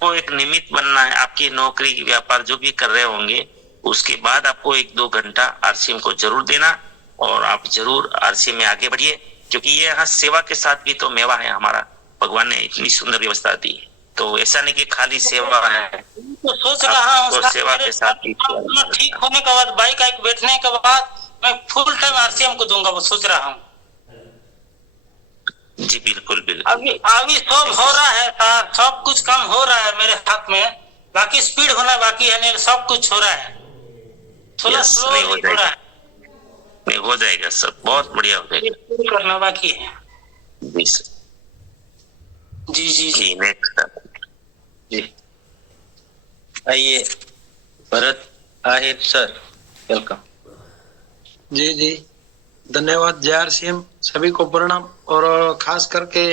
को एक निमित्त बनना है, आपकी नौकरी व्यापार जो भी कर रहे होंगे, उसके बाद आपको 1-2 घंटा आरसीएम को जरूर देना और आप जरूर आरसीएम में आगे बढ़िए, क्योंकि ये यहाँ सेवा के साथ भी तो मेवा है हमारा। भगवान ने इतनी सुंदर व्यवस्था दी है, तो ऐसा नहीं कि खाली सेवा है। तो सोच रहा हूँ सेवा के साथ ठीक होने के बाद, बाइक आइक बैठने के बाद मैं फुल टाइम आरसीएम को दूंगा, वो सोच रहा हूँ जी। बिल्कुल बिल्कुल, अभी सब हो रहा है, सब कुछ काम हो रहा है मेरे हाथ में, बाकी स्पीड होना बाकी है, नहीं सब कुछ हो रहा है, थोड़ा स्लो हो रहा है। नहीं, हो जाएगा, सब बहुत बढ़िया हो जाएगा, करना बाकी है जी सर। जी नेक्स्ट जी, आइए भरत आहिर सर, वेलकम। जी धन्यवाद। जय आरसीएम, सभी को प्रणाम और खास करके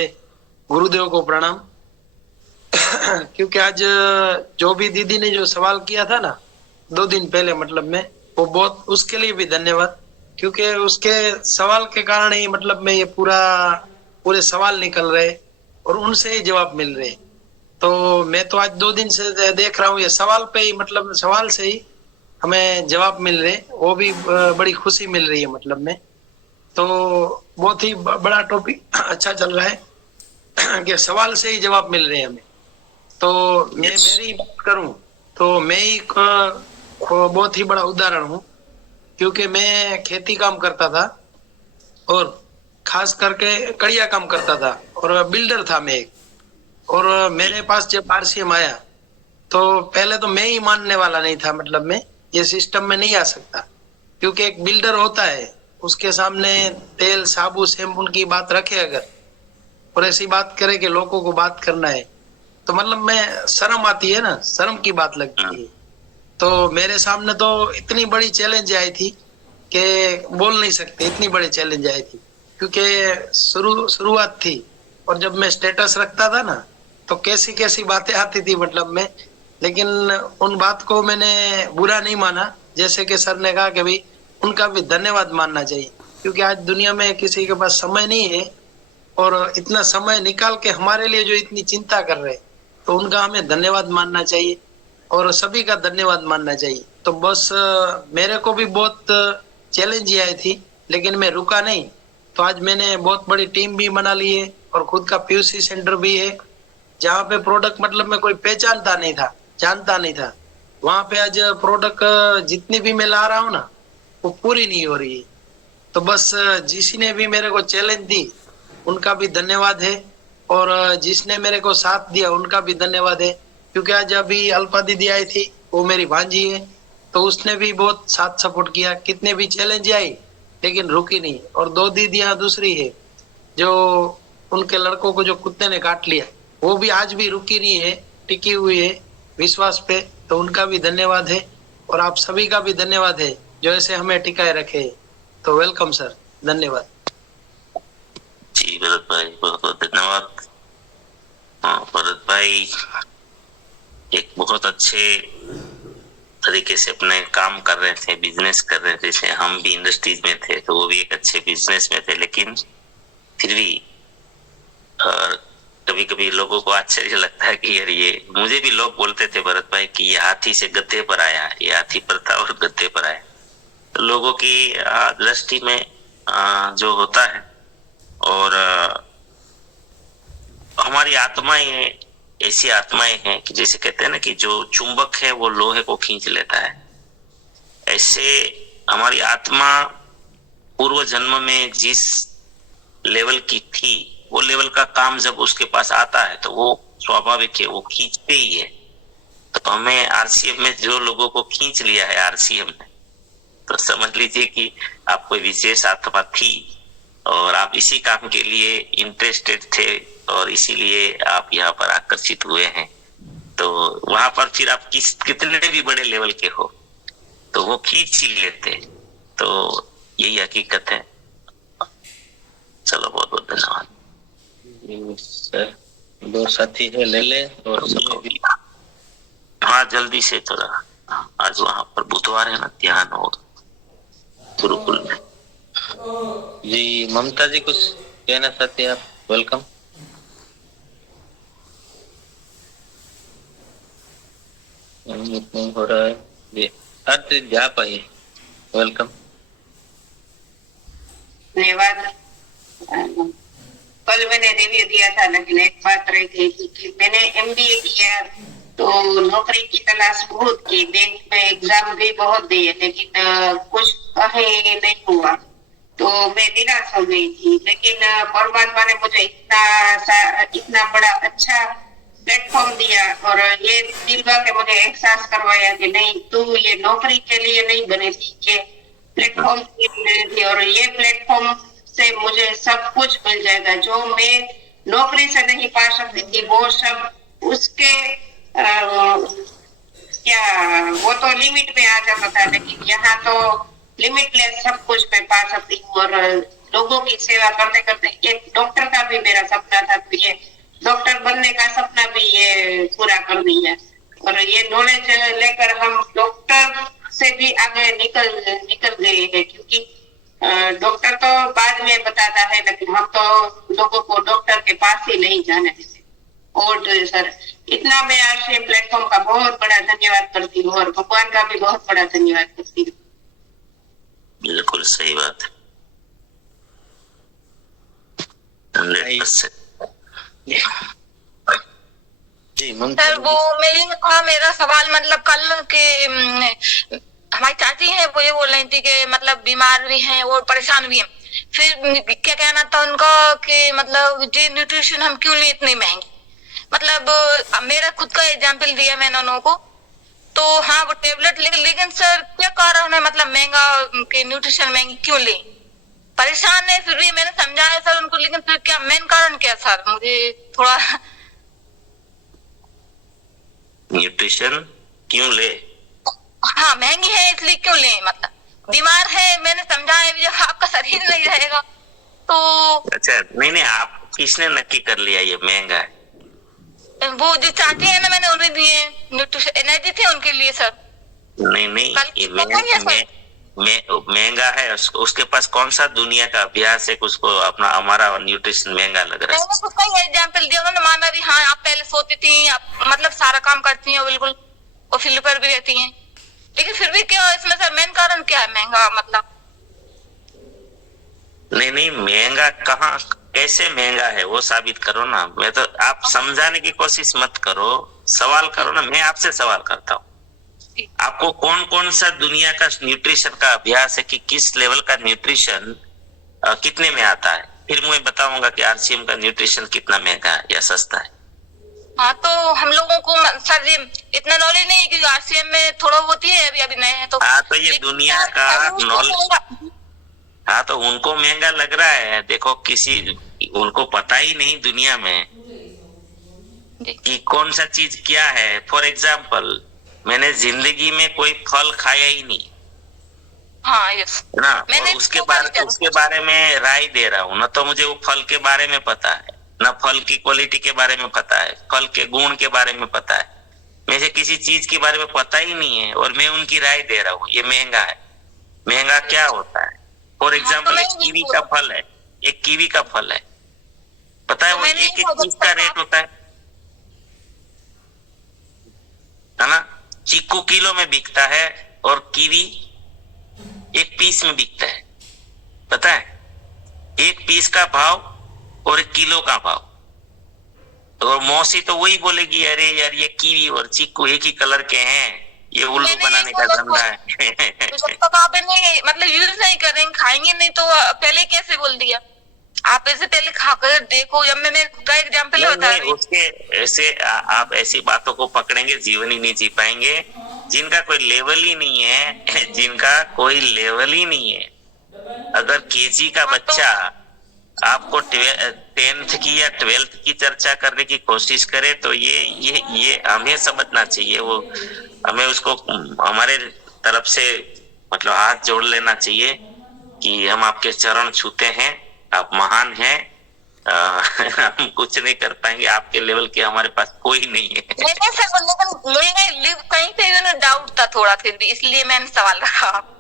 गुरुदेव को प्रणाम। क्योंकि आज जो भी दीदी ने जो सवाल किया था ना 2 दिन पहले, मतलब में, वो बहुत, उसके लिए भी धन्यवाद, क्योंकि उसके सवाल के कारण ही मतलब में ये पूरे सवाल निकल रहे और उनसे ही जवाब मिल रहे। तो मैं तो आज 2 दिन से देख रहा हूँ ये सवाल पे ही, मतलब सवाल से ही हमें जवाब मिल रहे, वो भी बड़ी खुशी मिल रही है मतलब में। तो बहुत ही बड़ा टॉपिक अच्छा चल रहा है कि सवाल से ही जवाब मिल रहे हैं हमें। तो मैं मेरी बात करूं तो मैं एक बहुत ही बड़ा उदाहरण हूं, क्योंकि मैं खेती काम करता था और खास करके कड़िया काम करता था और बिल्डर था मैं एक। और मेरे पास जब आरसीएम आया तो पहले तो मैं ही मानने वाला नहीं था, मतलब मैं ये सिस्टम में नहीं आ सकता, क्योंकि एक बिल्डर होता है, उसके सामने तेल साबुन शैम्पून की बात रखे अगर, और ऐसी बात करे कि लोगों को बात करना है, तो मतलब मैं शर्म आती है ना, शर्म की बात लगती है। तो मेरे सामने तो इतनी बड़ी चैलेंज आई थी कि बोल नहीं सकते, इतनी बड़ी चैलेंज आई थी, क्योंकि शुरुआत थी। और जब मैं स्टेटस रखता था ना तो कैसी कैसी बातें आती थी मतलब में, लेकिन उन बात को मैंने बुरा नहीं माना। जैसे कि सर ने कहा कि भाई उनका भी धन्यवाद मानना चाहिए, क्योंकि आज दुनिया में किसी के पास समय नहीं है और इतना समय निकाल के हमारे लिए जो इतनी चिंता कर रहे, तो उनका हमें धन्यवाद मानना चाहिए और सभी का धन्यवाद मानना चाहिए। तो बस मेरे को भी बहुत चैलेंज ही आई थी, लेकिन मैं रुका नहीं। तो आज मैंने बहुत बड़ी टीम भी बना ली है और खुद का पीयूसी सेंटर भी है, जहाँ पे प्रोडक्ट मतलब में कोई पहचानता नहीं था, जानता नहीं था, वहाँ पे आज प्रोडक्ट जितनी भी मैं ला रहा हूँ ना, वो पूरी नहीं हो रही है। तो बस जिसी ने भी मेरे को चैलेंज दी उनका भी धन्यवाद है, और जिसने मेरे को साथ दिया उनका भी धन्यवाद है। क्योंकि आज अभी अल्पा दीदी आई थी, वो मेरी भांजी है, तो उसने भी बहुत साथ सपोर्ट किया। कितने भी चैलेंज आई लेकिन रुकी नहीं। और 2 दीदियां दूसरी है जो उनके लड़कों को जो कुत्ते ने काट लिया, वो भी आज भी रुकी नहीं है, टिकी हुई है विश्वास पे। तो उनका भी धन्यवाद है, और आप सभी का भी धन्यवाद है जो ऐसे हमें टिकाए रखे। तो वेलकम सर, धन्यवाद जी भरत भाई, बहुत बहुत धन्यवाद। हाँ भरत भाई एक बहुत अच्छे तरीके से अपने काम कर रहे थे, बिजनेस कर रहे थे। जैसे हम भी इंडस्ट्रीज में थे तो वो भी एक अच्छे बिजनेस में थे, लेकिन फिर भी कभी कभी लोगों को आश्चर्य लगता है कि यार ये, मुझे भी लोग बोलते थे भरत भाई कि ये हाथी से गद्दे पर आया, ये हाथी पर था और गद्दे पर आया। तो लोगों की दृष्टि में जो होता है, और हमारी आत्माएं ऐसी आत्माएं हैं कि जैसे कहते हैं ना कि जो चुंबक है वो लोहे को खींच लेता है, ऐसे हमारी आत्मा पूर्व जन्म में जिस लेवल की थी वो लेवल का काम जब उसके पास आता है तो वो स्वाभाविक है, वो खींचते ही है। तो हमें आरसीएम में जो लोगों को खींच लिया है आरसीएम ने, तो समझ लीजिए कि आप कोई विशेष आत्मा थी और आप इसी काम के लिए इंटरेस्टेड थे और इसीलिए आप यहाँ पर आकर्षित हुए हैं। तो वहां पर फिर आप कितने भी बड़े लेवल के हो तो वो खींच ही लेते। तो यही हकीकत है। चलो बहुत बहुत धन्यवाद सर। 2 साथी है, ले ले। और हाँ जल्दी से थोड़ा, आज वहां पर बुधवार है ना, ध्यान होगा गुरुकुल में। जी ममता जी कुछ कहना चाहते हैं आप? वेलकम। नहीं हो रहा है जी, हर जा पाइए। वेलकम, धन्यवाद। कल मैंने रिव्यू दिया था, लेकिन एक बात रह गई कि मैंने एमबीए किया तो नौकरी की तलाश बहुत की, बैंक में एग्जाम भी बहुत दिए, लेकिन कुछ कहीं नहीं हुआ। तो मैं निराश हो गई थी। लेकिन परमात्मा ने मुझे इतना बड़ा अच्छा प्लेटफॉर्म दिया और ये दिलवा के मुझे एहसास करवाया कि नहीं, तू ये नौकरी के लिए नहीं बनी थी, ये प्लेटफॉर्म के लिए बनी थी। और ये प्लेटफॉर्म से मुझे सब कुछ मिल जाएगा जो मैं नौकरी से नहीं पा सकती थी। वो सब उसके वो तो लिमिट में आ जाता था, लेकिन यहाँ तो लिमिटलेस सब कुछ मैं पा सकती हूँ। और लोगों की सेवा करते करते एक डॉक्टर का भी मेरा सपना था, तो ये डॉक्टर बनने का सपना भी ये पूरा कर दिया। और ये नॉलेज लेकर हम डॉक्टर से भी आगे निकल गए हैं, क्योंकि डॉक्टर तो बाद में बताता है, लेकिन हम तो लोगों को डॉक्टर के पास ही नहीं जाने देते। और सर इतना मैं आज प्लेटफॉर्म का बहुत बड़ा धन्यवाद करती हूँ और भगवान का भी बहुत बड़ा धन्यवाद करती हूँ। बिल्कुल सही बात है। सर वो मेरा सवाल मतलब कल के हमारी चाची है, वो ये बोल रही थी कि मतलब बीमार भी हैं और परेशान भी हैं। फिर क्या कहना था उनका कि मतलब ये न्यूट्रिशन हम क्यों लिए इतनी महंगी। मतलब मेरा खुद का एग्जाम्पल दिया मैंने उन्होंने को, तो हाँ वो टेबलेट लेकिन सर क्या कारण है मतलब महंगा के न्यूट्रिशन महंगी क्यों ले, परेशान है। फिर भी मैंने समझाया सर उनको, लेकिन फिर क्या मेन कारण क्या सर, मुझे थोड़ा न्यूट्रिशन क्यों ले, हाँ महंगी है इसलिए क्यों ले, मतलब बीमार है मैंने समझाया जब आपका शरीर नहीं रहेगा तो। अच्छा नहीं आप किसने नक्की कर लिया ये महंगा है? वो जो चाहती है ना, मैंने उन्हें दिए न्यूट्रिशन एनर्जी थे उनके लिए सर। नहीं ये महंगा है, उसके पास कौन सा दुनिया का अभ्यास है उसको अपना हमारा न्यूट्रिशन महंगा लग रहा है। मैंने उसका ही एग्जाम्पल दिया, उन्होंने माना भी हाँ आप पहले सोती थी, आप मतलब सारा काम करती हैं बिल्कुल और फील्ड पर भी रहती हैं, लेकिन फिर भी क्या इसमें सर मेन कारण क्या है महंगा मतलब। नहीं महंगा कहाँ, कैसे महंगा है वो साबित करो ना। मैं तो आप समझाने की कोशिश मत करो, सवाल करो ना, मैं आपसे सवाल करता हूँ। आपको कौन कौन सा दुनिया का न्यूट्रिशन का अभ्यास है कि किस लेवल का न्यूट्रिशन कितने में आता है, फिर मैं बताऊंगा कि आरसीएम का न्यूट्रिशन कितना महंगा है या सस्ता है। हाँ, तो हम लोगों को सर जी इतना नॉलेज नहीं है कि आरसीएम में थोड़ा होती है, अभी अभी नए हैं तो। हाँ, तो ये दुनिया का नॉलेज, हाँ तो उनको महंगा लग रहा है। देखो उनको पता ही नहीं दुनिया में कि कौन सा चीज क्या है। फॉर एग्जाम्पल, मैंने जिंदगी में कोई फल खाया ही नहीं। हाँ, यस ना, और उसके बारे में राय दे रहा हूँ ना, तो मुझे वो फल के बारे में पता है ना, फल की क्वालिटी के बारे में पता है, फल के गुण के बारे में पता है। मुझे किसी चीज के बारे में पता ही नहीं है और मैं उनकी राय दे रहा हूँ ये महंगा है। महंगा क्या होता है? फॉर एग्जाम्पल, एक कीवी का फल है, एक कीवी का फल है, पता है वो एक चीज का रेट होता है ना। चीकू किलो में बिकता है और कीवी एक पीस में बिकता है, पता है? एक पीस का भाव और एक किलो का भाव। और मौसी तो वही बोलेगी, अरे यार ये कीवी और चीकू एक ही कलर के हैं, ये उल्लू बनाने का धंधा है। तो आपने मतलब यूज नहीं करेंगे, खाएंगे नहीं तो पहले कैसे बोल दिया? आप ऐसे पहले खाकर देखो, जब मैं खुद का एग्जाम्पल बता रही हूँ। उसके ऐसे आप ऐसी बातों को पकड़ेंगे, जीवन ही नहीं जी पाएंगे। जिनका कोई लेवल ही नहीं है, जिनका कोई लेवल ही नहीं है, अगर केजी का बच्चा आपको 10th की या 12th की चर्चा करने की कोशिश करे तो ये हमें समझना चाहिए। वो हमें उसको हमारे तरफ से मतलब हाथ जोड़ लेना चाहिए कि हम आपके चरण छूते हैं, आप महान हैं, हम कुछ नहीं कर पाएंगे, आपके लेवल के हमारे पास कोई नहीं है। नहीं सर, लेकिन कहीं पे डाउट था थोड़ा, फिर भी इसलिए मैंने सवाल रखा।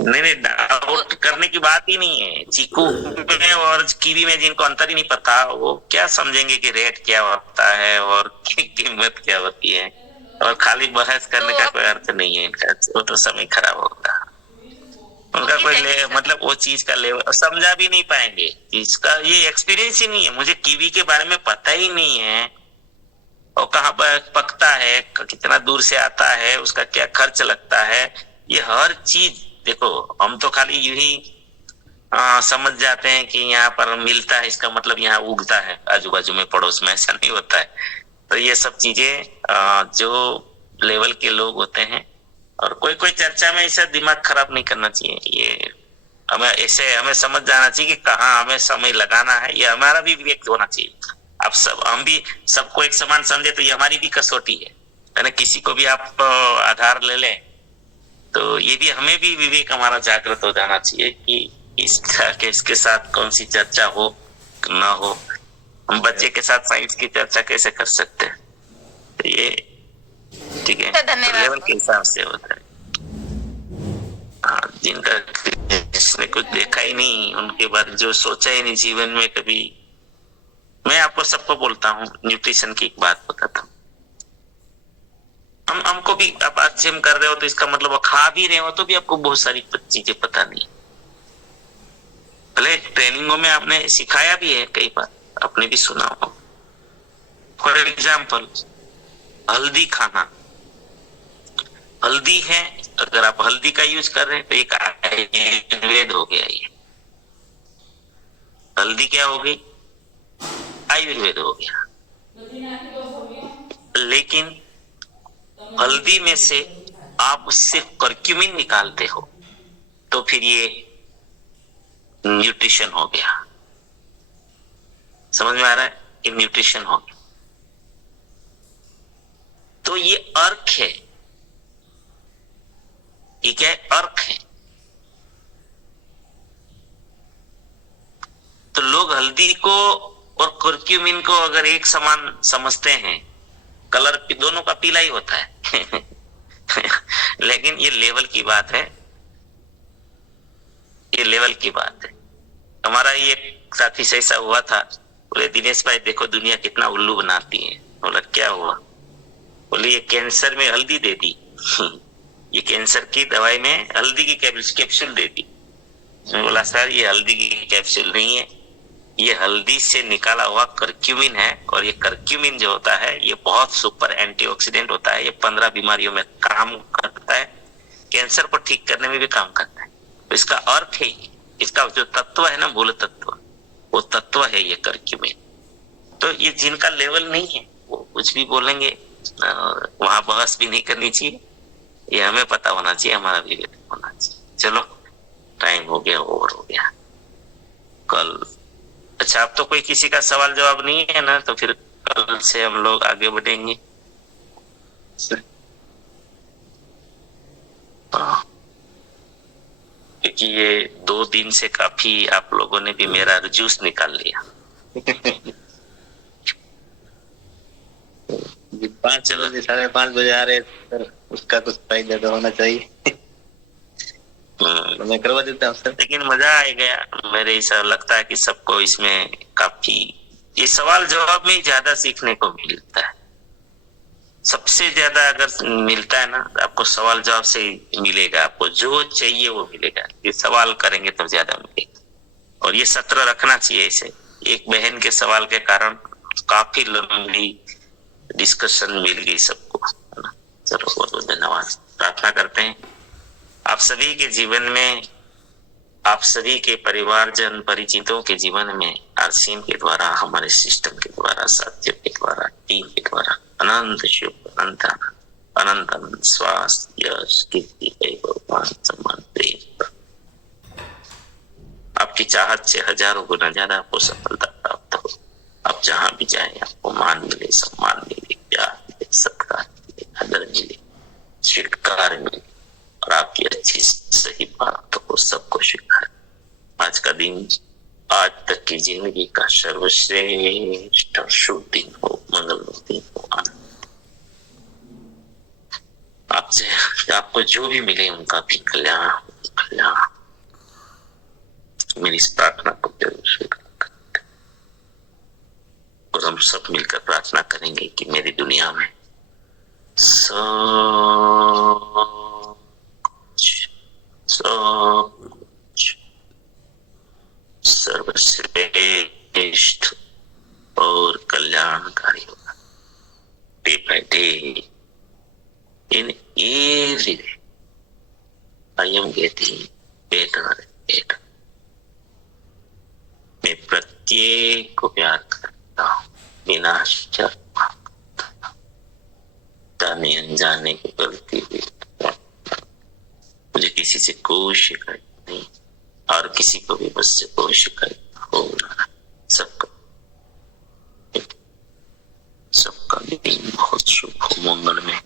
नहीं, डाउट करने की बात ही नहीं है। चीकू में और कीवी में जिनको अंतर ही नहीं पता, वो क्या समझेंगे कि रेट क्या होता है और कीमत क्या होती है। और खाली बहस करने का कोई अर्थ नहीं है इनका, वो तो समय खराब होगा। उनका कोई मतलब वो चीज का लेवल समझा भी नहीं पाएंगे, इसका ये एक्सपीरियंस ही नहीं है। मुझे कीवी के बारे में पता ही नहीं है, और कहाँ पर पकता है, कितना दूर से आता है, उसका क्या खर्च लगता है, ये हर चीज। देखो, हम तो खाली यूं ही समझ जाते हैं कि यहाँ पर मिलता है, इसका मतलब यहाँ उगता है आजू बाजू में, पड़ोस में। ऐसा नहीं होता है। तो ये सब चीजें जो लेवल के लोग होते हैं, और कोई चर्चा में ऐसा दिमाग खराब नहीं करना चाहिए। ये हमें समझ जाना चाहिए कि कहाँ हमें समय लगाना है, ये हमारा भी विवेक होना चाहिए। अब हम भी सबको एक समान समझे तो ये हमारी भी कसौटी है ना। किसी को भी आप आधार ले लें तो ये भी हमें भी विवेक हमारा जागृत हो जाना चाहिए कि इसके साथ कौन सी चर्चा हो ना हो। हम बच्चे के साथ साइंस की चर्चा कैसे कर सकते हैं? तो ये ठीक है, तो लेवल के हिसाब से होता है। हाँ, जिनका जिसने कुछ देखा ही नहीं, उनके बारे जो सोचा ही नहीं जीवन में कभी। मैं आपको सबको बोलता हूँ, न्यूट्रिशन की एक बात बताता हूँ। हमको भी आप आरसीएम कर रहे हो तो इसका मतलब खा भी रहे हो तो भी आपको बहुत सारी चीजें पता नहीं। भले ट्रेनिंगों में आपने सिखाया भी है, कई बार आपने भी सुना हो। फॉर एग्जाम्पल, हल्दी खाना। हल्दी है, अगर आप हल्दी का यूज कर रहे हैं तो एक आयुर्वेद हो गया। ये हल्दी क्या हो गई? आयुर्वेद हो गया। लेकिन हल्दी में से आप सिर्फ करक्यूमिन निकालते हो तो फिर ये न्यूट्रिशन हो गया। समझ में आ रहा है? ये न्यूट्रिशन हो गया। तो ये अर्क है। ये क्या है? अर्क है। तो लोग हल्दी को और करक्यूमिन को अगर एक समान समझते हैं, कलर दोनों का पीला ही होता है लेकिन ये लेवल की बात है, ये लेवल की बात है। हमारा ये साथी से ऐसा हुआ था, बोले दिनेश भाई देखो दुनिया कितना उल्लू बनाती है। बोला क्या हुआ? बोले ये कैंसर में हल्दी दे दी ये कैंसर की दवाई में हल्दी की कैप्सूल दे दी। बोला सर ये हल्दी की कैप्सूल नहीं है, ये हल्दी से निकाला हुआ करक्यूमिन है, और ये करक्यूमिन जो होता है ये बहुत सुपर एंटीऑक्सीडेंट होता है। ये 15 बीमारियों में काम करता है, कैंसर को ठीक करने में भी काम करता है। तो इसका अर्थ है, इसका जो तत्व है ना, मूल तत्व, वो तत्व है ये करक्यूमिन। तो ये जिनका लेवल नहीं है वो कुछ भी बोलेंगे, वहां बहस भी नहीं करनी चाहिए। ये हमें पता होना चाहिए, हमारा विवेक होना चाहिए। चलो टाइम हो गया, ओवर हो गया कल। अच्छा, अब तो कोई किसी का सवाल जवाब नहीं है ना, तो फिर कल से हम लोग आगे बढ़ेंगे। हाँ, क्योंकि ये 2 दिन से काफी आप लोगों ने भी मेरा जूस निकाल लिया। 5 बजे 5:30 बजे आ रहे सर, उसका कुछ फायदा तो होना चाहिए। तो मैं करवा देता हूँ सर। लेकिन मजा आएगा, मेरे ऐसा लगता है कि सबको इसमें काफी, ये सवाल जवाब में ही ज्यादा सीखने को मिलता है। सबसे ज्यादा अगर मिलता है ना, आपको सवाल जवाब से ही मिलेगा। आपको जो चाहिए वो मिलेगा, ये सवाल करेंगे तो ज्यादा मिलेगा। और ये सत्र रखना चाहिए। ऐसे एक बहन के सवाल के कारण काफी लंबी डिस्कशन मिल गई सबको, है ना। चलो बहुत बहुत धन्यवाद। प्रार्थना करते हैं आप सभी के जीवन में, आप सभी के परिवारजन परिचितों के जीवन में आरसीएम के द्वारा, हमारे सिस्टम के द्वारा, साथियों के द्वारा, टीम के द्वारा अनंत शुभ, अनंत अनंत अनंत स्वास्थ्य, यश, कीर्ति, वैभव, मान, सम्मान, प्रेम, आपकी चाहत से हजारों गुना ज्यादा आपको सफलता प्राप्त हो। आप जहां भी जाए आपको मान मिले, सम्मान मिले, प्यार मिले, सत्कार मिले, आदर मिले, स्वीकार मिले, और आपकी अच्छी सही बात हो, सबको स्वीकार। आज का दिन, आज तक की जिंदगी का सर्वश्रेष्ठ शुभ दिन हो, मंगलमय दिन हो, आनंद। आपसे आपको जो भी मिले उनका भी कल्याण कल्याण। मेरी इस प्रार्थना को जरूर स्वीकार करते, और हम सब मिलकर प्रार्थना करेंगे कि मेरी दुनिया में सर्वश्रेष्ठ और कल्याणकारी होगा। Day by day in every day I am getting better better. मैं प्रत्येक को प्यार करता हूँ, बिना शर्म, जाने अनजाने की गलती हुई, मुझे किसी से कोई शिकायत नहीं, और किसी को भी मुझसे कोई शिकायत हो ना। सबका दिन बहुत शुभ हो, मंगल में